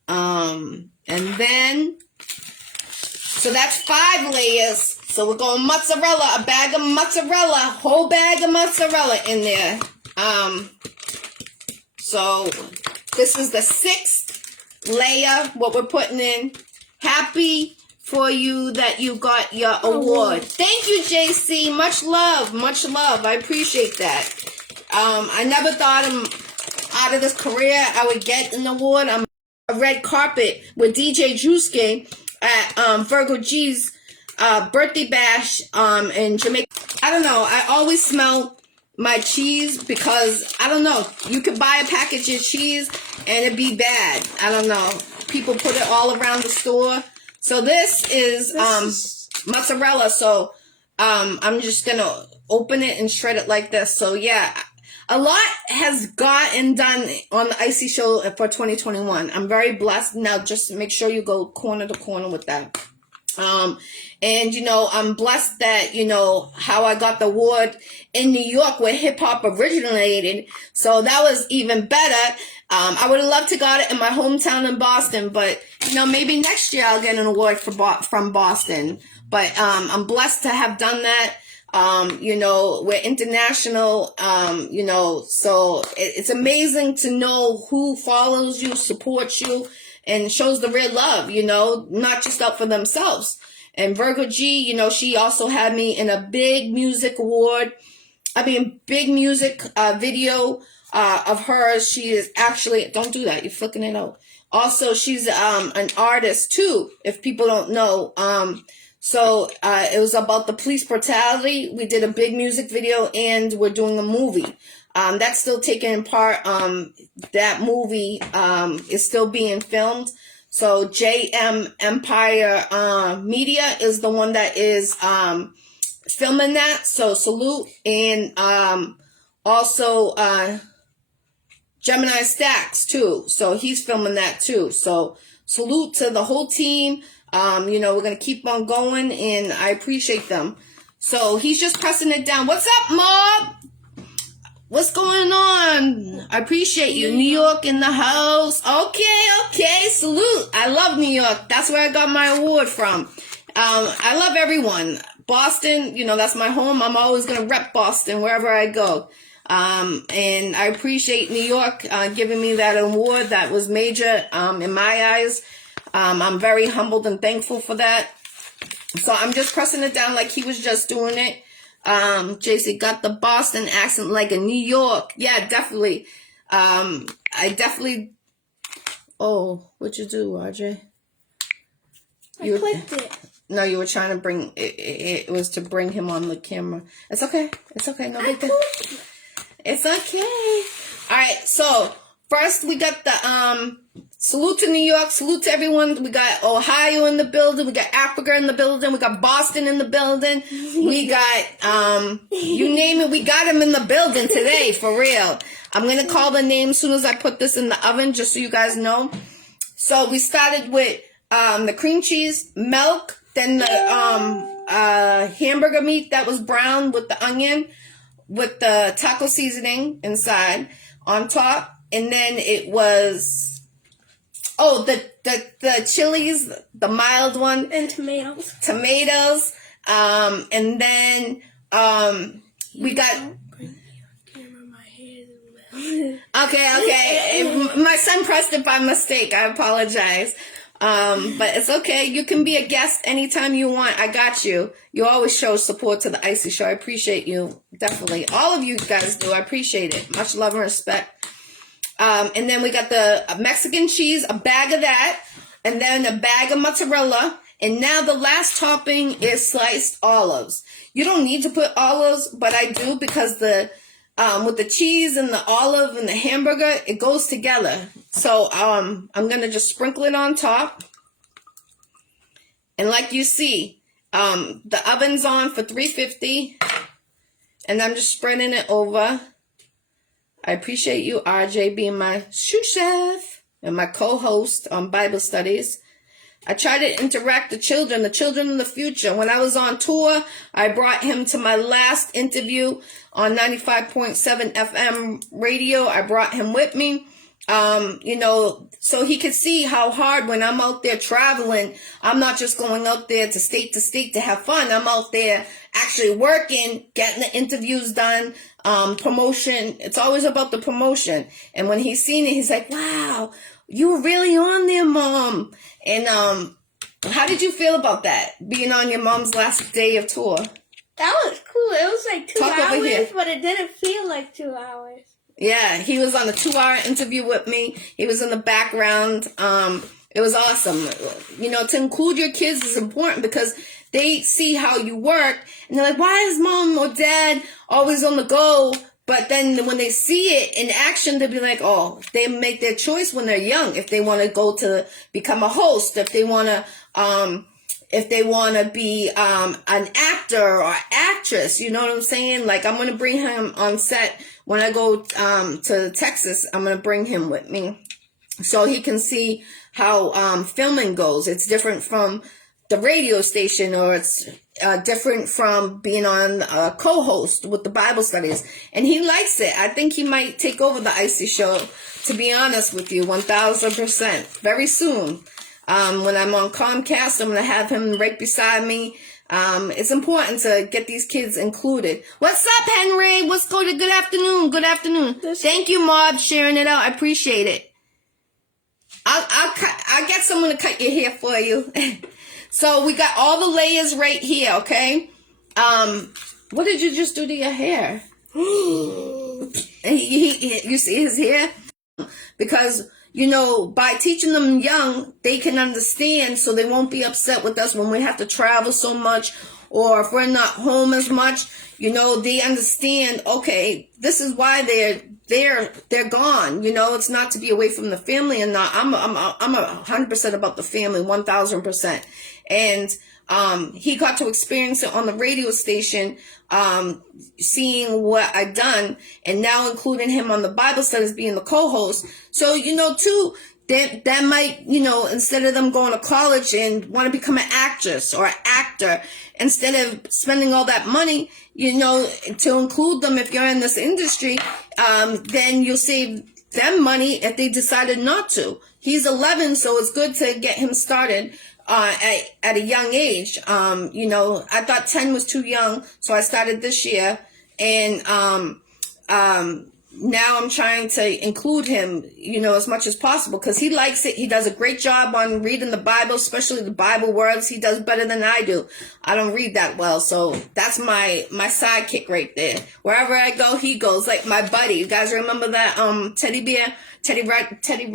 And then, so that's 5 layers. So we're going mozzarella, a bag of mozzarella, whole bag of mozzarella in there. So this is the 6th layer, what we're putting in. Happy for you that you got your award. Thank you, JC. Much love. Much love. I appreciate that. I never thought out of this career I would get an award. I'm a red carpet with DJ Drewski at Virgo G's birthday bash in Jamaica. I don't know. I always smell my cheese because, I don't know, you could buy a package of cheese and it'd be bad. I don't know. People put it all around the store. So this is mozzarella. So I'm just going to open it and shred it like this. So yeah, a lot has gotten done on the Iccy Show for 2021. I'm very blessed. Now just make sure you go corner to corner with that. And, you know, I'm blessed that, you know, how I got the award in New York where hip hop originated. So that was even better. I would have loved to got it in my hometown in Boston, but, you know, maybe next year I'll get an award from Boston. But, I'm blessed to have done that. You know, we're international, you know, so it's amazing to know who follows you, supports you, and shows the real love, you know, not just up for themselves. And Virgo G, you know, she also had me in a big music video of hers. She is actually, don't do that, you're flicking it out. Also, she's an artist too, if people don't know. So it was about the police brutality. We did a big music video and we're doing a movie. That's still taking part. That movie is still being filmed. So JM Empire Media is the one that is filming that. So salute. And also Gemini Stacks too. So he's filming that too. So salute to the whole team. You know, we're going to keep on going and I appreciate them. So he's just pressing it down. What's up, Mob? What's going on? I appreciate you. New York in the house. Okay. Salute. I love New York. That's where I got my award from. I love everyone. Boston, you know, that's my home. I'm always going to rep Boston wherever I go. And I appreciate New York giving me that award. That was major in my eyes. I'm very humbled and thankful for that. So I'm just pressing it down like he was just doing it. JC got the Boston accent like a New York. Yeah, definitely. Oh, what'd you do, RJ? I clicked it. No, you were trying to bring, it was to bring him on the camera. It's okay. It's okay. No big deal. It's okay. All right. So first we got the, salute to New York. Salute to everyone. We got Ohio in the building. We got Africa in the building. We got Boston in the building. We got, you name it. We got them in the building today, for real. I'm going to call the name as soon as I put this in the oven, just so you guys know. So we started with, the cream cheese, milk, then the hamburger meat that was brown with the onion, with the taco seasoning inside on top, and then it was the chilies, the mild one, And tomatoes. And then we got. Okay. My son pressed it by mistake. I apologize. But it's okay. You can be a guest anytime you want. I got you. You always show support to the Iccy Show. I appreciate you. Definitely. All of you guys do. I appreciate it. Much love and respect. And then we got the Mexican cheese, a bag of that, and then a bag of mozzarella. And now the last topping is sliced olives. You don't need to put olives, but I do because with the cheese and the olive and the hamburger, it goes together. So I'm going to just sprinkle it on top. And like you see, the oven's on for 350. And I'm just spreading it over. I appreciate you, RJ, being my sous chef and my co-host on Bible studies. I try to interact with the children in the future. When I was on tour, I brought him to my last interview on 95.7 FM radio. I brought him with me, so he could see how hard when I'm out there traveling, I'm not just going out there to state to have fun. I'm out there actually working, getting the interviews done, promotion. It's always about the promotion. And when he's seen it, he's like, wow, you were really on there, Mom. And how did you feel about that, being on your mom's last day of tour? That was cool. It was like 2 hours, but it didn't feel like 2 hours. Yeah, he was on a 2-hour interview with me. He was in the background. It was awesome. To include your kids is important because they see how you work. And they're like, why is Mom or Dad always on the go? But then when they see it in action, they'll be like, oh, they make their choice when they're young. If they want to go to become a host, if they want to be an actor or actress, you know what I'm saying? Like, I'm going to bring him on set when I go to Texas. I'm going to bring him with me so he can see how filming goes. It's different from the radio station, or it's different from being on a co-host with the Bible studies. And he likes it. I think he might take over the Iccy Show, to be honest with you, 1,000%. Very soon. When I'm on Comcast, I'm going to have him right beside me. It's important to get these kids included. What's up, Henry? What's going on? Good afternoon. Good afternoon. Thank you, Mob, sharing it out. I appreciate it. I'll get someone to cut your hair for you. So we got all the layers right here, okay? What did you just do to your hair? You see his hair? Because, by teaching them young, they can understand, so they won't be upset with us when we have to travel so much, or if we're not home as much. They understand, okay, this is why they're gone. It's not to be away from the family, and not. I'm 100% about the family, 1,000%. And he got to experience it on the radio station, seeing what I'd done, and now including him on the Bible studies, being the co-host. So, too, that might, instead of them going to college and want to become an actress or an actor, instead of spending all that money, to include them if you're in this industry, then you'll save them money if they decided not to. He's 11, so it's good to get him started at a young age. I thought 10 was too young, so I started this year. And now I'm trying to include him, as much as possible because he likes it. He does a great job on reading the Bible, especially the Bible words. He does better than I do. I don't read that well, so that's my sidekick right there. Wherever I go, he goes, like my buddy. You guys remember that teddy bear? Teddy Repskin,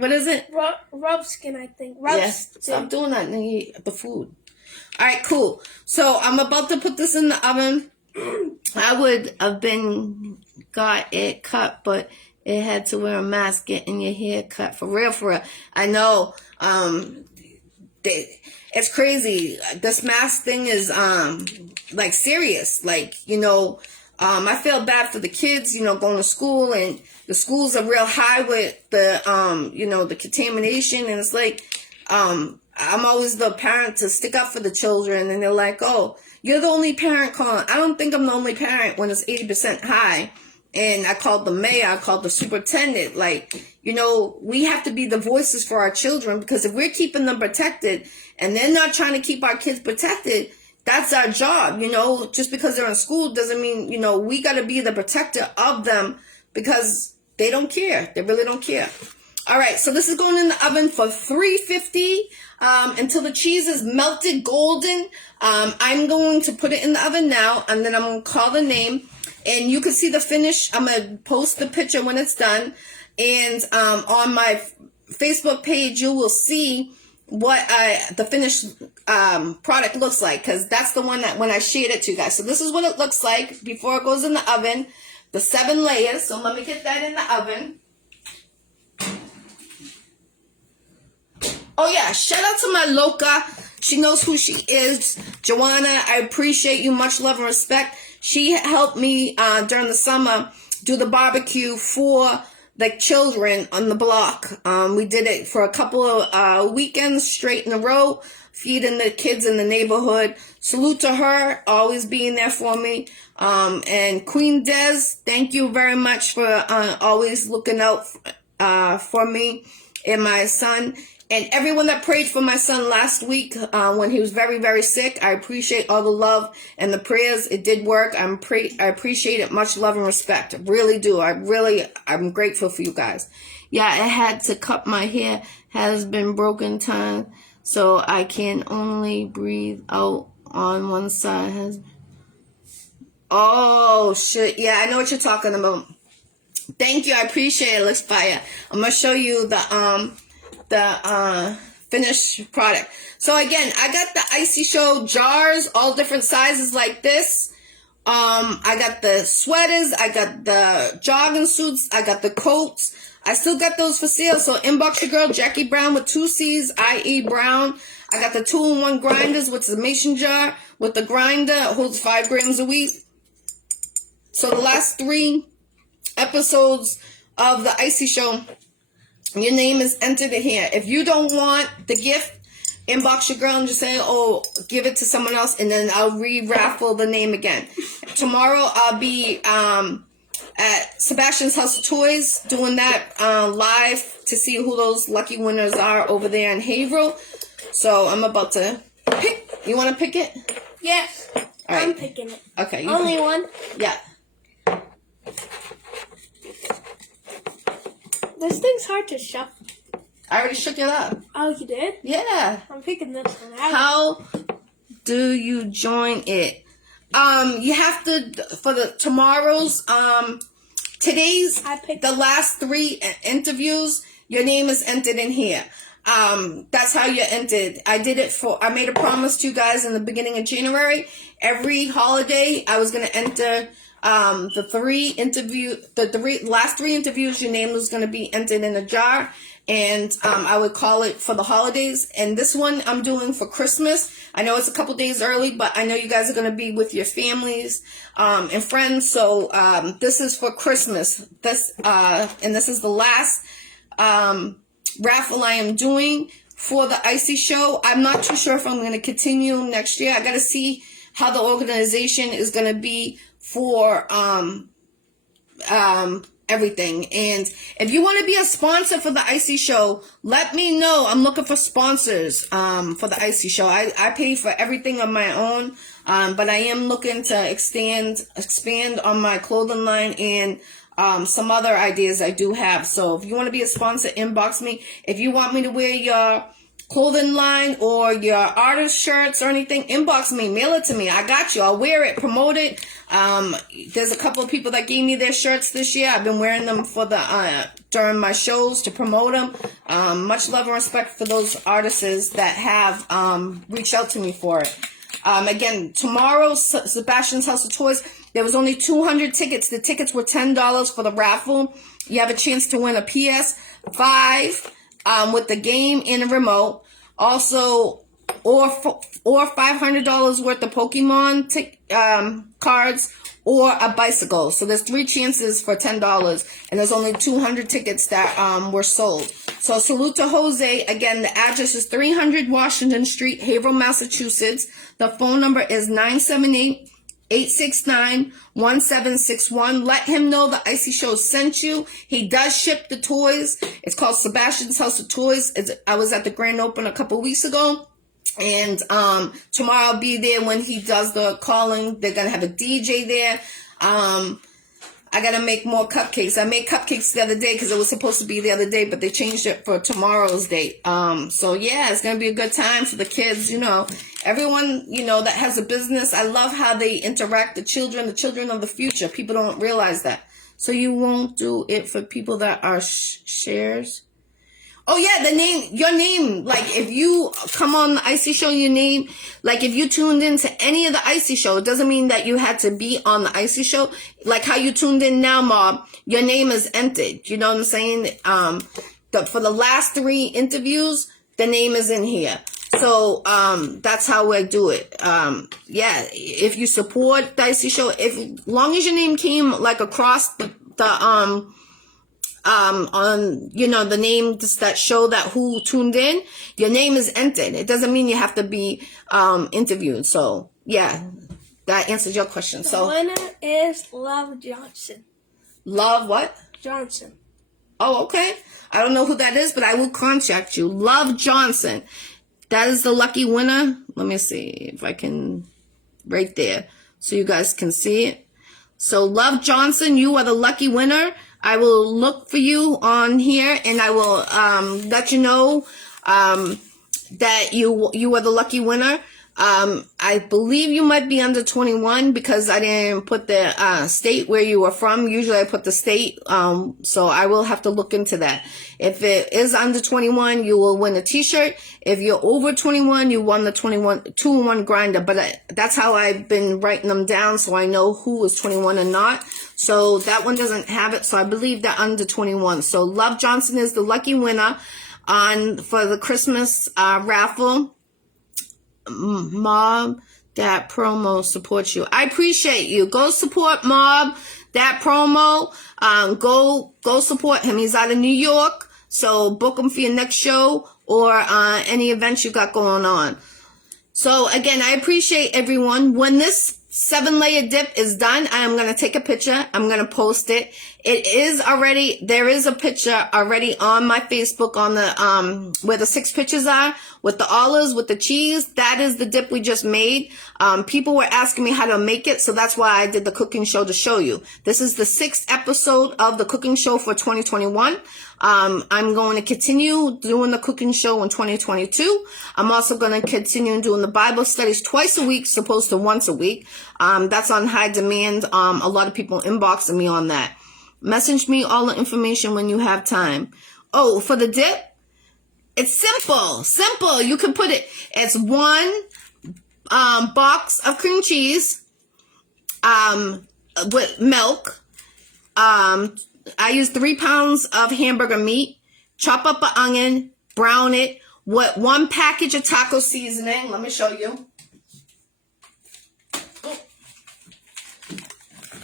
what is it? Rubskin, I think. Yes, stop doing that. The food. All right, cool. So I'm about to put this in the oven. I would have got it cut, but it had to wear a mask getting your hair cut. For real. I know. It's crazy. This mask thing is like serious. Like, I feel bad for the kids, going to school, and the schools are real high with the the contamination, and it's like I'm always the parent to stick up for the children, and they're like, oh, you're the only parent calling. I don't think I'm the only parent when it's 80% high. And I called the mayor, I called the superintendent. Like, we have to be the voices for our children, because if we're keeping them protected and they're not trying to keep our kids protected, that's our job. Just because they're in school doesn't mean, we got to be the protector of them, because they don't care. They really don't care. All right, so this is going in the oven for 350 until the cheese is melted golden. I'm going to put it in the oven now, and then I'm going to call the name, and you can see the finish. I'm going to post the picture when it's done, and on my Facebook page, you will see what the finished product looks like, because that's the one that when I shared it to you guys. So this is what it looks like before it goes in the oven, the 7 layers. So let me get that in the oven. Oh, yeah, shout out to my loca. She knows who she is. Joanna, I appreciate you. Much love and respect. She helped me during the summer do the barbecue for the children on the block. We did it for a couple of weekends straight in a row, feeding the kids in the neighborhood. Salute to her, always being there for me. And Queen Des, thank you very much for always looking out for me and my son. And everyone that prayed for my son last week when he was very, very sick, I appreciate all the love and the prayers. It did work. I appreciate it. Much love and respect. I really do. I'm grateful for you guys. Yeah, I had to cut my hair. Has been broken time, so I can only breathe out on one side. Oh, shit. Yeah, I know what you're talking about. Thank you. I appreciate it. Looks fire. I'm going to show you the finished product. So again, I got the Iccy Showw jars, all different sizes like this. I got the sweaters, I got the jogging suits, I got the coats. I still got those for sale. So inbox your girl, Jackie Brown with 2 C's, I.E. Brown. I got the 2-in-1 grinders, which is a mason jar with the grinder. It holds 5 grams a week. So the last 3 episodes of the Iccy Showw, your name is entered in here. If you don't want the gift, inbox your girl and just say, oh, give it to someone else, and then I'll re-raffle the name again. Tomorrow I'll be at Sebastian's House of Toys doing that live to see who those lucky winners are over there in Haverhill. So I'm about to pick. You want to pick it? Yes. All right. I'm picking it. Okay. Only one? Yeah. This thing's hard to shuffle. I already shook it up. Oh, you did? Yeah. I'm picking this one. How do you join it? You have to, for the tomorrow's, today's, the last 3 interviews, your name is entered in here. That's how you're entered. I made a promise to you guys in the beginning of January. Every holiday, I was going to enter the last 3 interviews, your name was going to be entered in a jar, and I would call it for the holidays. And this one I'm doing for Christmas. I know it's a couple days early, but I know you guys are going to be with your families and friends, so this is for Christmas. And this is the last raffle I am doing for the Iccy Showw. I'm not too sure if I'm going to continue next year. I got to see how the organization is going to be for everything. And if you want to be a sponsor for the Iccy Show, let me know. I'm looking for sponsors for the Iccy Show. I pay for everything on my own, but I am looking to expand on my clothing line and some other ideas I do have. So if you want to be a sponsor, inbox me. If you want me to wear your clothing line or your artist shirts or anything, inbox me, mail it to me. I got you. I'll wear it, promote it. There's a couple of people that gave me their shirts this year. I've been wearing them for the during my shows to promote them. Much love and respect for those artists that have reached out to me for it. Again, tomorrow, Sebastian's House of Toys, there was only 200 tickets. The tickets were $10 for the raffle. You have a chance to win a PS5 with the game and a remote. Also, or $500 worth of Pokemon cards or a bicycle. So there's 3 chances for $10, and there's only 200 tickets that were sold. So salute to Jose. Again, the address is 300 Washington Street, Haverhill, Massachusetts. The phone number is 978-869-1761. Let him know the Iccy Show sent you. He does ship the toys. It's called Sebastian's House of Toys. I was at the grand open a couple weeks ago. And tomorrow I'll be there when he does the calling. They're going to have a DJ there. I got to make more cupcakes. I made cupcakes the other day because it was supposed to be the other day, but they changed it for tomorrow's date. So yeah, it's going to be a good time for the kids, everyone, that has a business. I love how they interact, the children of the future. People don't realize that. So you won't do it for people that are shares? Oh yeah, your name, like if you come on the Iccy Show, your name, like if you tuned into any of the Iccy Show, it doesn't mean that you had to be on the Iccy Show. Like how you tuned in now, Mob, your name is entered. You know what I'm saying? For the last 3 interviews, the name is in here. So, that's how we do it. Yeah, if you support the Iccy Show, long as your name came like across on the names that show that who tuned in, your name is entered. It doesn't mean you have to be interviewed. So yeah, that answers your question. The winner is Love Johnson. Love what? Johnson. Oh, okay. I don't know who that is, but I will contact you. Love Johnson. That is the lucky winner. Let me see if I can, right there, so you guys can see it. So Love Johnson, you are the lucky winner. I will look for you on here, and I will let you know that you are the lucky winner. I believe you might be under 21 because I didn't put the state where you are from. Usually I put the state, so I will have to look into that. If it is under 21, you will win a t-shirt. If you're over 21, you won the 2-in-1 grinder. But that's how I've been writing them down, so I know who is 21 and not. So that one doesn't have it, so I believe they're under 21. So Love Johnson is the lucky winner for the Christmas raffle. Mob, that promo supports you. I appreciate you. Go support Mob, that promo. Go support him. He's out of New York, so book him for your next show or any events you got going on. So again, I appreciate everyone. When this 7-layer dip is done, I am going to take a picture. I'm going to post it. There is a picture already on my Facebook on the, where the 6 pictures are with the olives, with the cheese. That is the dip we just made. People were asking me how to make it, so that's why I did the cooking show to show you. This is the 6th episode of the cooking show for 2021. I'm going to continue doing the cooking show in 2022. I'm also going to continue doing the Bible studies twice a week, supposed to once a week. That's on high demand. A lot of people inboxing me on that. Message me all the information when you have time. Oh, for the dip, it's simple. You can put it, it's 1 box of cream cheese, with milk. I use 3 pounds of hamburger meat, chop up an onion, brown it with 1 package of taco seasoning. Let me show you.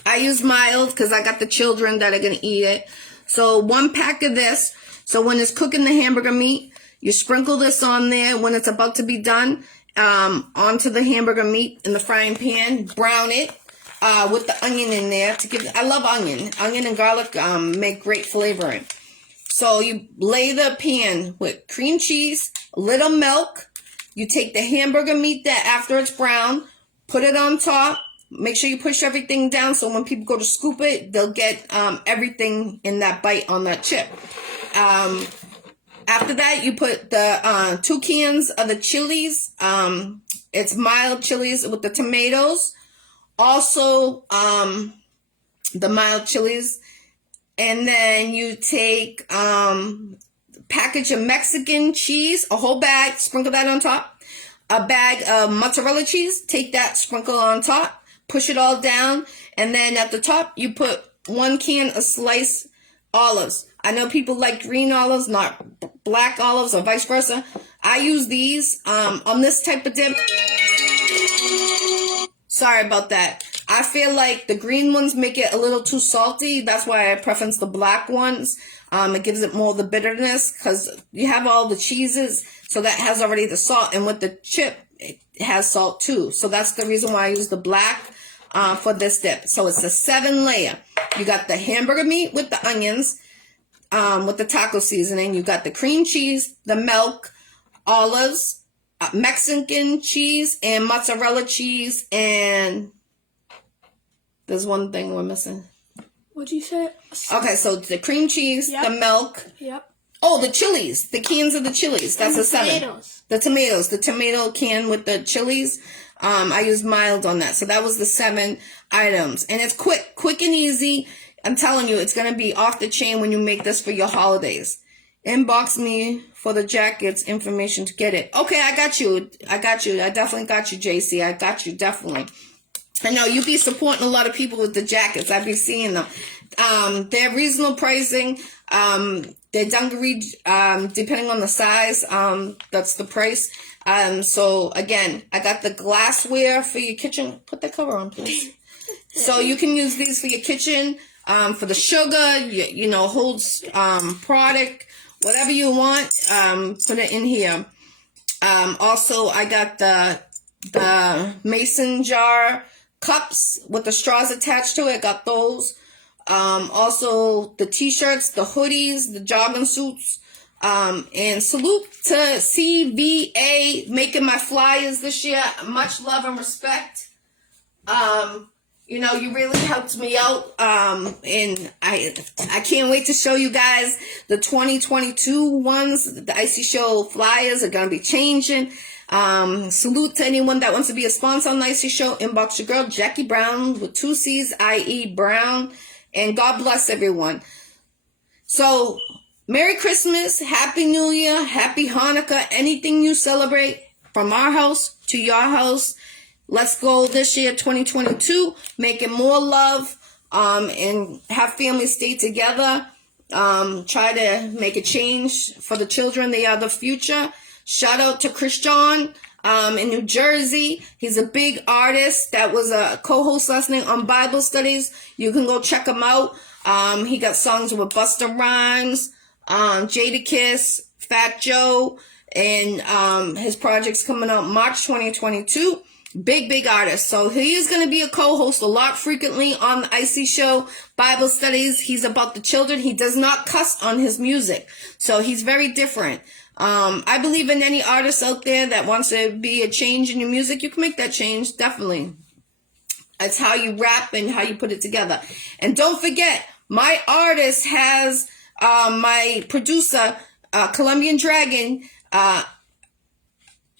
I use mild because I got the children that are going to eat it. So 1 pack of this. So when it's cooking the hamburger meat, you sprinkle this on there when it's about to be done, onto the hamburger meat in the frying pan, brown it. with the onion in there to give. I love onion. Onion and garlic make great flavoring. So you lay the pan with cream cheese, a little milk. You take the hamburger meat that after it's brown, put it on top. Make sure you push everything down so when people go to scoop it, they'll get everything in that bite on that chip. After that, you put the 2 cans of the chilies. It's mild chilies with the tomatoes. Also, the mild chilies. And then you take package of Mexican cheese, a whole bag, sprinkle that on top. A bag of mozzarella cheese, take that, sprinkle on top. Push it all down. And then at the top, you put 1 can of sliced olives. I know people like green olives, not black olives or vice versa. I use these on this type of dip. Sorry about that. I feel like the green ones make it a little too salty. That's why I preference the black ones. It gives it more of the bitterness because you have all the cheeses. So that has already the salt. And with the chip, it has salt too. So that's the reason why I use the black for this dip. So it's a 7-layer. You got the hamburger meat with the onions, with the taco seasoning. You got the cream cheese, the milk, olives, Mexican cheese, and mozzarella cheese, and there's one thing we're missing. What'd you say? Okay, so the cream cheese, Yep. the milk. Yep. Oh, the chilies. The cans of the chilies. That's And a 7. tomatoes. The tomatoes. The tomato can with the chilies. I use mild on that. So that was the 7 items. And it's quick and easy. I'm telling you, it's going to be off the chain when you make this for your holidays. Inbox me for the jackets information to get it. Okay, I got you. I definitely got you, JC. I got you, definitely. I know you be supporting a lot of people with the jackets. I be seeing them. They're reasonable pricing. They're dungaree, depending on the size. That's the price. So again, I got the glassware for your kitchen. Put the cover on, please. So you can use these for your kitchen, for the sugar, you know, holds, product, whatever you want, put it in here. Also I got the mason jar cups with the straws attached to it. Got those. Also the t-shirts, the hoodies, the jogging suits. And salute to CVA making my flyers this year. Much love and respect. You know, you really helped me out. And I can't wait to show you guys the 2022 ones. The Iccy Showw flyers are going to be changing. Salute to anyone that wants to be a sponsor on the Iccy Showw. Inbox your girl, Jackie Brown, with 2 C's, I.E. Brown. And God bless everyone. So, Merry Christmas, Happy New Year, Happy Hanukkah, anything you celebrate, from our house to your house. Let's go this year, 2022, making more love, and have families stay together. Try to make a change for the children. They are the future. Shout out to Christian in New Jersey. He's a big artist that was a co-host last night on Bible studies. You can go check him out. He got songs with Busta Rhymes, Jadakiss, Fat Joe, and his project's coming out March 2022. Big artist. So he is going to be a co-host a lot frequently on the Iccy Showw Bible studies. He's about the children. He does not cuss on his music. So he's very different. I believe in any artist out there that wants to be a change in your music. You can make that change. Definitely. It's how you rap and how you put it together. And don't forget, my artist has, my producer, Colombian Dragon,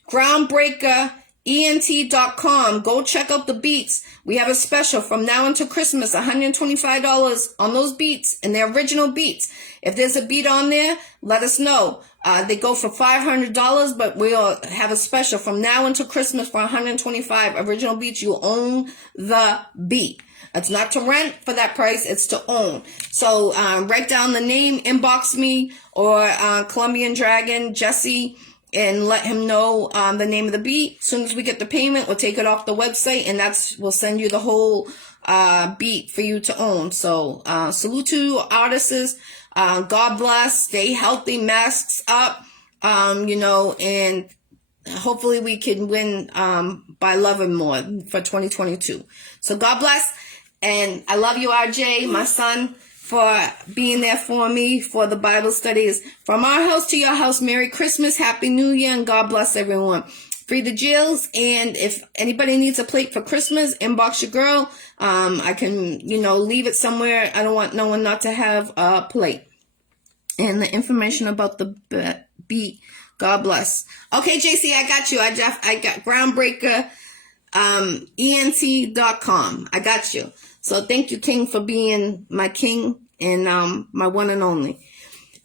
Groundbreaker, ENT.com. Go check out the beats. We have a special from now until Christmas, $125 on those beats and their original beats. If there's a beat on there, let us know. They go for $500, but we'll have a special from now until Christmas for $125 original beats. You own the beat. It's not to rent for that price. It's to own. So write down the name, inbox me, or Colombian Dragon, Jesse, and let him know the name of the beat. As soon as we get the payment, we'll take it off the website, and we'll send you the whole beat for you to own. So salute to artists. God bless. Stay healthy. Masks up. You know, and hopefully we can win by loving more for 2022. So God bless. And I love you, RJ, my son, for being there for me for the Bible studies. From our house to your house, Merry Christmas, Happy New Year, and God bless everyone. Free the Jills, and if anybody needs a plate for Christmas, inbox your girl. I can, leave it somewhere. I don't want no one not to have a plate. And the information about the beat, God bless. Okay, JC, I got you. I got Groundbreaker, ENT.com. I got you. So thank you, King, for being my king and my one and only.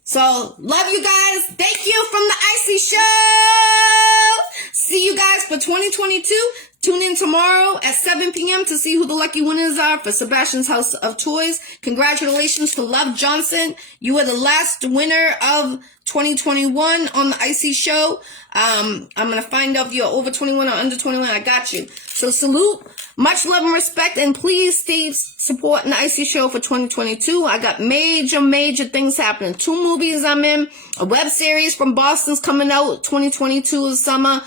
So love you guys. Thank you from the Iccy Showw. See you guys for 2022. Tune in tomorrow at 7 p.m. to see who the lucky winners are for Sebastian's House of Toys. Congratulations to Love Johnson. You were the last winner of 2021 on the Iccy Showw. I'm going to find out if you're over 21 or under 21. I got you. So salute. Much love and respect, and please stay supporting the Iccy Showw for 2022. I got major things happening. 2 movies I'm in. A web series from Boston's coming out 2022 of summer.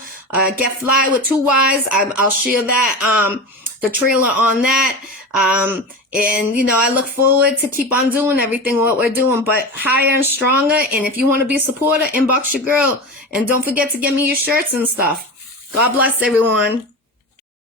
Get Fly with 2 Ys. I'll share that, the trailer on that. And, I look forward to keep on doing everything what we're doing, but higher and stronger. And if you want to be a supporter, inbox your girl. And don't forget to get me your shirts and stuff. God bless everyone.